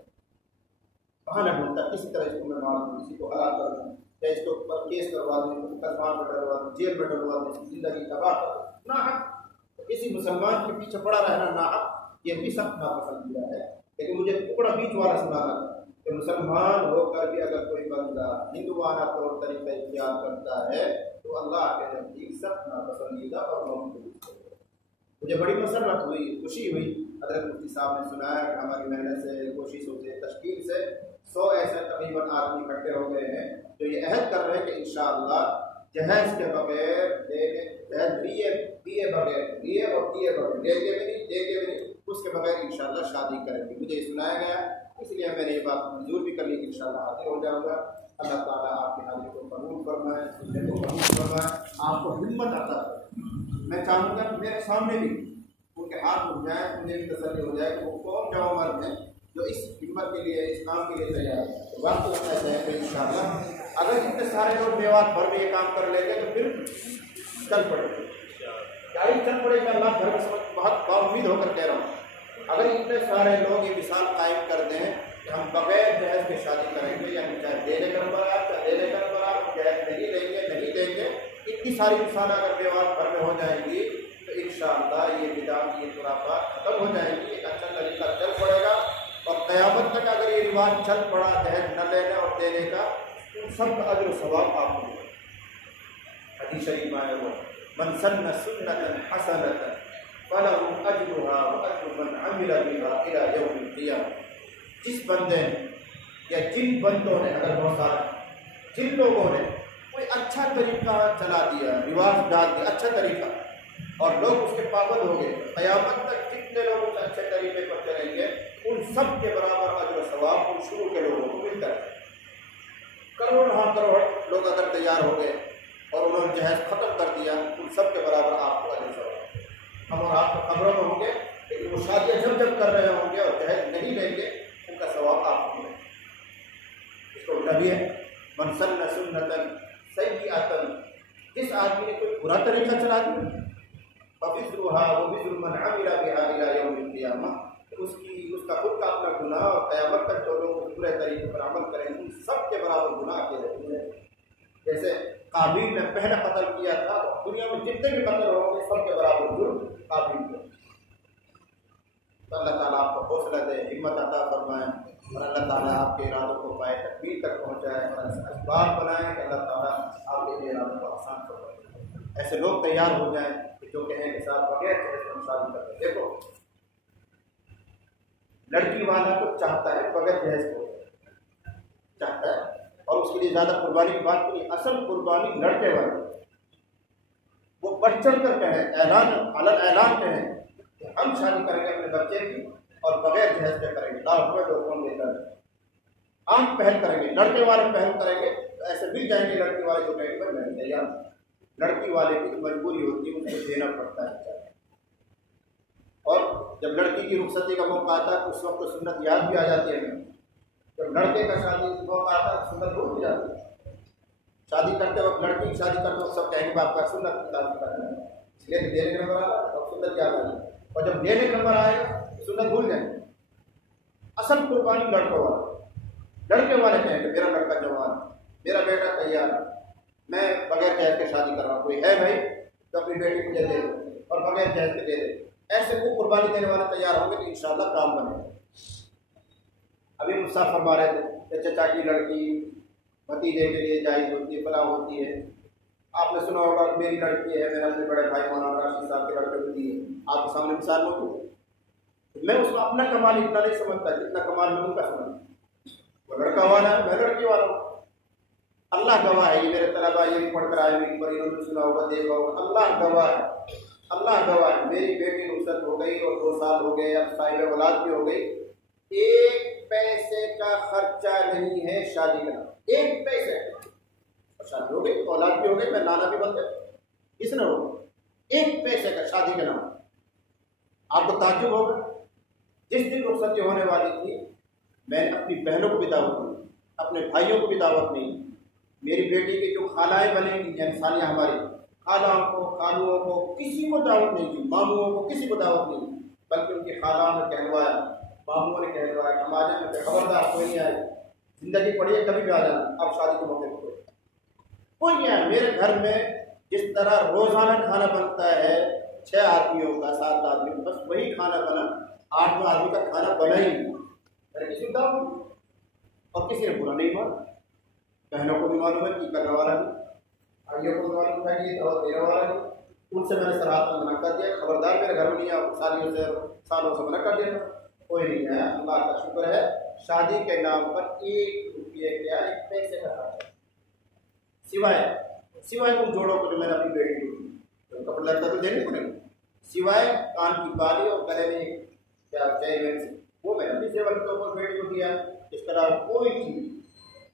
بہانہ ڈھونڈتا کسی طرح اس کو میں مار دوں، کسی کو ہلاک کر دوں، یا اس کے اوپر کیس کروا دوں، قتل میں ڈلوا دوں، جیل میں ڈلوا دوں، اس کی زندگی تباہ کر دوں، ناحق کسی مسلمان کے پیچھے پڑا رہنا ناحق یہ بھی سخت ناپسندیدہ ہے۔ لیکن مجھے ٹکڑا بیچ والا سنانا تھا کہ مسلمان ہو کر بھی اگر کوئی بندہ ہندوانہ طور طریقہ اختیار کرتا ہے تو اللہ کے نزدیک سخت ناپسندیدہ اور ممقوت ہے۔ مجھے بڑی مسرت ہوئی، خوشی ہوئی، حضرت مفتی صاحب نے سنایا کہ ہماری محنت سے، کوششوں سے، تشکیل سے 100 ایسے تقریباً آدمی اکٹھے ہو گئے ہیں جو یہ عہد کر رہے ہیں کہ انشاءاللہ جہیز کے بغیر دیے بغیر اور دیے بغیر دے کے بھی نہیں اس کے بغیر انشاءاللہ شادی کریں گے۔ مجھے یہ سنایا گیا، اس لیے میں نے یہ بات منظور بھی کر لی کہ انشاءاللہ حاضر ہو جاؤں گا۔ اللہ تعالیٰ آپ کی حاضری کو قبول فرمائے، سننے کو قبول فرمائے، آپ کو ہمت عطا فرمائے۔ میں چاہوں گا کہ میرے سامنے بھی ان کے ہاتھ اٹھ جائیں، مجھے بھی تسلی ہو جائے کہ وہ کون جوان مرد ہیں جو اس ہمت کے لیے، اس کام کے لیے تیار ہے۔ وقت ہونا چاہیے ان شاء اللہ، اگر اتنے سارے لوگ میوات بھر میں یہ کام کر لیں گے تو پھر چل پڑے گا، گاڑی چل پڑے گا۔ اللہ گھر میں بہت باامید ہو کر کہہ رہا ہوں، اگر اتنے سارے لوگ یہ مثال قائم کر دیں کہ ہم بغیر جہیز کے شادی کریں گے، یعنی چاہے دینے کا برات چاہے دینے کا برات، جہیز نہیں لیں گے نہیں دیں گے، اتنی ساری مثال اگر میوات بھر میں ہو جائیں گی تو انشاءاللہ یہ بدعت، یہ خرافات ختم ہو جائیں گی، ایک اچھا طریقہ چل پڑے گا، اور قیامت تک اگر یہ رواج چل پڑا جہیز نہ لینے اور دینے کا، ان سب کا اجر و ثواب آپ کو ملے گا۔ حدیث شریف میں ہے وہ من سن سنة حسنة فله أجرها وأجر من عمل بها إلى يوم القيامة۔ جس بندے نے یا جن بندوں نے، اگر بہت سارا جن لوگوں نے کوئی اچھا طریقہ چلا دیا، رواج ڈال دیا، اچھا طریقہ، اور لوگ اس کے پابند ہو گئے، قیامت تک جتنے لوگ اس اچھے طریقے پر چلیں گے ان سب کے برابر اجر و ثواب ان شروع کے لوگوں کو ملتا ہے۔ کروڑ ہاں کروڑ لوگ اگر تیار ہو گئے اور انہوں نے جہیز ختم کر دیا، ان سب کے برابر آپ کو اجر ثواب۔ ہم اور آپ کو خبروں میں ہوں گے، لیکن وہ شادیاں جب کر رہے ہوں گے اور جہیز نہیں لیں گے، ان کا ثواب آپ کو ملے گا۔ اس کو الٹا بھی ہے، من سن سنة سیئۃ، جس آدمی نے کوئی برا طریقہ چلا دیا، فوزرها ووزر من عمل بها إلى يوم القيامة، اس کا خود کا اپنا گناہ، اور قیامت تک جو لوگ برے طریقے پر عمل کریں ان سب کے برابر گناہ کے رہتے ہیں۔ جیسے قابیل نے پہلا قتل کیا تھا، تو دنیا میں جتنے بھی قتل ہوں گے سب کے برابر جرم قابیل کو۔ تو اللہ تعالیٰ آپ کو حوصلہ دے، ہمت عطا فرمائے، اور اللہ تعالیٰ آپ کے ارادوں کو پائے تکمیل تک پہنچائے، اور ایسے اسباب بنائیں کہ اللہ تعالیٰ آپ کے ارادوں کو آسان فرمائے۔ ایسے لوگ تیار ہو جائیں کہ جو کہیں کے ساتھ بغیر جہیز ہم شادی کرتے ہیں۔ دیکھو لڑکی والا تو چاہتا ہے بغیر جہیز کو، چاہتا ہے، اور اس کے لیے زیادہ قربانی کی بات نہیں، اصل قربانی لڑکے والی، وہ بڑھ چڑھ کر کہیں، اعلان کہیں کہ ہم شادی کریں گے اپنے بچے کی اور بغیر جہیز کے کریں گے، لاکھ روپے لوگوں لے کر عام پہل کریں گے، لڑکے والے پہل کریں گے، تو ایسے مل جائیں گے لڑکی والے جو کہیں گے میں تیار ہوں۔ لڑکی والے کی مجبوری ہوتی ہے، اس کو دینا پڑتا ہے، اور جب لڑکی کی رخصتی کا موقع آتا ہے اس وقت تو سنت یاد بھی آ جاتی ہے، جب لڑکے کا شادی موقع آتا ہے سنت بھول بھی جاتی ہے۔ شادی کرتے وقت، لڑکی کی شادی کرتے وقت سب کہیں گے آپ کا سنت کی تعلیم کرنا ہے، اس لیے دینے کا نمبر آتا ہے اور سنت یاد آ جائے، اور جب دینے کا نمبر آئے گا سنت بھول جائیں گے۔ اصل قربانی لڑکوں والا، لڑکے والے کہیں کہ میرا لڑکا جوان ہے، میرا بیٹا تیار ہے، میں بغیر جہیز کے شادی کر رہا ہوں، کوئی ہے بھائی تو اپنی بیٹی کو دے دے اور بغیر جہیز کے دے دے، ایسے وہ قربانی دینے والے تیار ہوں گے تو انشاءاللہ کام بنے گا۔ ابھی مصطفیٰ فرما رہے تھے کہ چچا کی لڑکی بھتیجے کے لیے جائز ہوتی ہے، فلاں ہوتی ہے۔ آپ نے سنا ہوگا میری لڑکی ہے، میرے اپنے بڑے بھائی مولانا راشد صاحب کے لڑکے کو دی ہے، آپ کے سامنے مثال موجود ہے۔ میں اس کو اپنا کمال اتنا نہیں سمجھتا جتنا کمال میں ان کا سمجھتا، وہ لڑکا والا ہے میں لڑکی والا ہوں۔ اللہ گواہ ہے، یہ میرے طلبا یہ بھی پڑھ کر آئے میری پر، انہوں نے سنا ہوگا دیکھا ہوگا، اللہ گواہ ہے، اللہ گواہ ہے، میری بیٹی رخصت ہو گئی اور 2 سال ہو گئے، اب صاحب اولاد بھی ہو گئی، 1 پیسے کا خرچہ نہیں ہے شادی کا، 1 پیسے کا، شادی ہو گئی اولاد بھی ہو گئی، میں نانا بھی بن گیا، کس نے ہو 1 پیسے کا شادی کا نام۔ آپ کو تعجب ہوگا، جس دن رخصتی ہونے والی تھی میں نے اپنی بہنوں کو بھی دعوت دی، اپنے بھائیوں کو بھی دعوت نہیں، میری بیٹی کی جو خالائیں بنیں گی یعنی سالیاں ہماری، خالوں کو، خالوؤں کو، کسی کو دعوت نہیں دی، ماموؤں کو کسی کو دعوت نہیں دی، بلکہ ان کی خالہ نے کہلوایا، ماموؤں نے کہلوایا، ہم آ جائیں، خبردار کوئی نہیں آئے، زندگی پڑی ہے کبھی بھی آ جانا، اب شادی کے موقع پہ کوئی نہیں آئے۔ میرے گھر میں جس طرح روزانہ کھانا بنتا ہے 6 آدمیوں کا، 7 آدمیوں کا، بس وہی کھانا بنا، 8 آدمی کا کھانا بنا ہی نہیں، میں نے کسی کو دعوت نہیں، اور کسی نے برا نہیں مانا، بہنوں کو بھی معلوم ہے کہ کرنے والا نہیں، بھائیوں کو بھی معلوم ہے کہ دعوت دینے والا نہیں، ان سے میں نے سراحت میں منع کر دیا، خبردار میرے گھر میں نہیں آؤ، سالوں سے منع کر دیا، کوئی نہیں ہے، اللہ کا شکر ہے، شادی کے نام پر 1 روپیے کیا 1 پیسے کا خرچہ، سوائے ان جوڑوں کو جو میں نے اپنی بیٹی کو دی، تو کپڑا لڑتا تو دینے کو نہیں، سوائے کان کی بالی اور گلے میں کیا چین، وہ میں نے اپنی سیوا کے طور پر بیٹی کو دیا، اس طرح کوئی چیز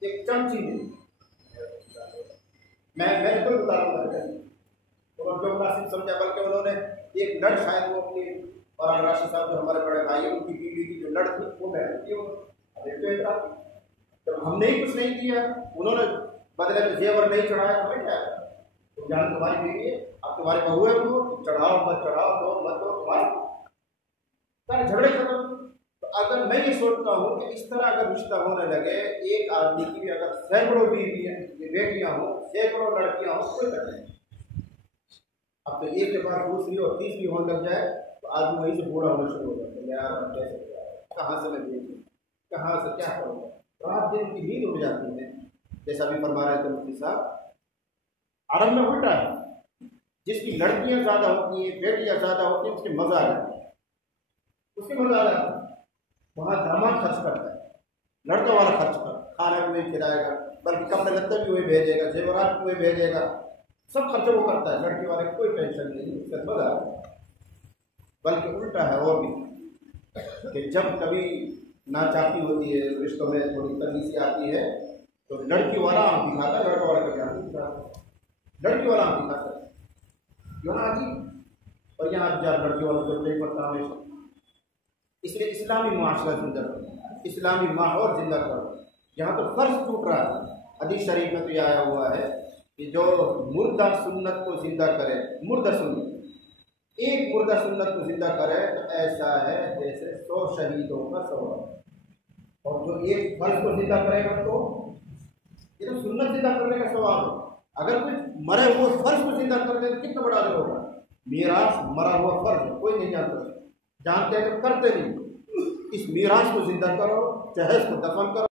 ایک چمچی میں بالکل بتا رہا ہوں جو مناسب سمجھا، بلکہ انہوں نے ایک لڑ شاید وہ اپنی قرآن راشد صاحب جو ہمارے بڑے بھائی ان کی بیوی کی جو لڑ تھی وہ محنت کی، جب ہم نے ہی کچھ نہیں کیا انہوں نے بدلے میں زیور نہیں چڑھایا، ہمیں کیا تم جان تمہاری بیوی ہے، اب تمہارے بہو ہے وہ چڑھاؤ مت چڑھاؤ دو مت دو تمہارے سارے جھگڑے ختم۔ تو اگر میں یہ سوچتا ہوں کہ اس طرح اگر رشتہ ہونے لگے، ایک آدمی کی بھی اگر سینکڑوں بیوی ہیں بیٹیاں ہوں، سینکڑوں لڑکیاں ہوں، کوئی فرق نہیں۔ اب تو ایک کے بعد دوسری اور تیسری ہونے لگ جائے تو آدمی وہیں سے بوڑھا ہونا شروع ہو جاتا ہے، یار اب کیسے کہاں سے میں دیکھوں، کہاں سے کیا کروں گا، رات دن کی نیند اڑ جاتی ہے۔ جیسا بھی فرما رہے تھے مفتی صاحب، عرب میں الٹا ہے، جس کی لڑکیاں زیادہ ہوتی ہیں، بیٹیاں زیادہ ہوتی ہیں، اس کے مزہ آتا ہے، اس کے مزہ آتا ہے۔ وہاں داماد خرچ کرتا ہے، لڑکا والا خرچ کرتا ہے، کھانا بھی وہی کھلائے گا، بلکہ کپڑے لتے بھی وہی بھیجے گا، زیورات بھی وہی بھیجے گا، سب خرچے وہ کرتا ہے، لڑکی والے کوئی ٹینشن نہیں، اس کا مزہ آتا ہے۔ بلکہ الٹا ہے اور بھی کہ جب کبھی ناچاقی ہوتی ہے، رشتوں میں تھوڑی تنگی سی آتی ہے تو لڑکی والا آم دکھاتا ہے، لڑکا والا کبھی آم نہیں دکھاتا، لڑکی والا آم دکھاتا ہے، کیوں نہ آتی اور یہاں جب لڑکی والا جب نہیں پڑتا ہمیشہ۔ اس لیے اسلامی معاشرہ زندہ کرو، اسلامی ماحول زندہ کرو، جہاں تو فرض ٹوٹ رہا ہے۔ حدیث شریف میں تو یہ آیا ہوا ہے کہ جو مردہ سنت کو زندہ کرے، مردہ سنت، ایک مردہ سنت کو زندہ کرے تو ایسا ہے جیسے 100 شہیدوں کا ثواب، اور جو ایک فرض کو زندہ کرے گا تو یہ تو سنت زندہ کرنے کا ثواب ہے۔ اگر کوئی مرے ہوئے فرض کو زندہ کر دے تو کتنا بڑا اجر ہوگا۔ میراث مرا ہوا فرض ہے، کوئی نہیں جانتا، جانتے ہیں تو کرتے نہیں، اس میراث کو زندہ کرو، جہیز کو دفن کرو۔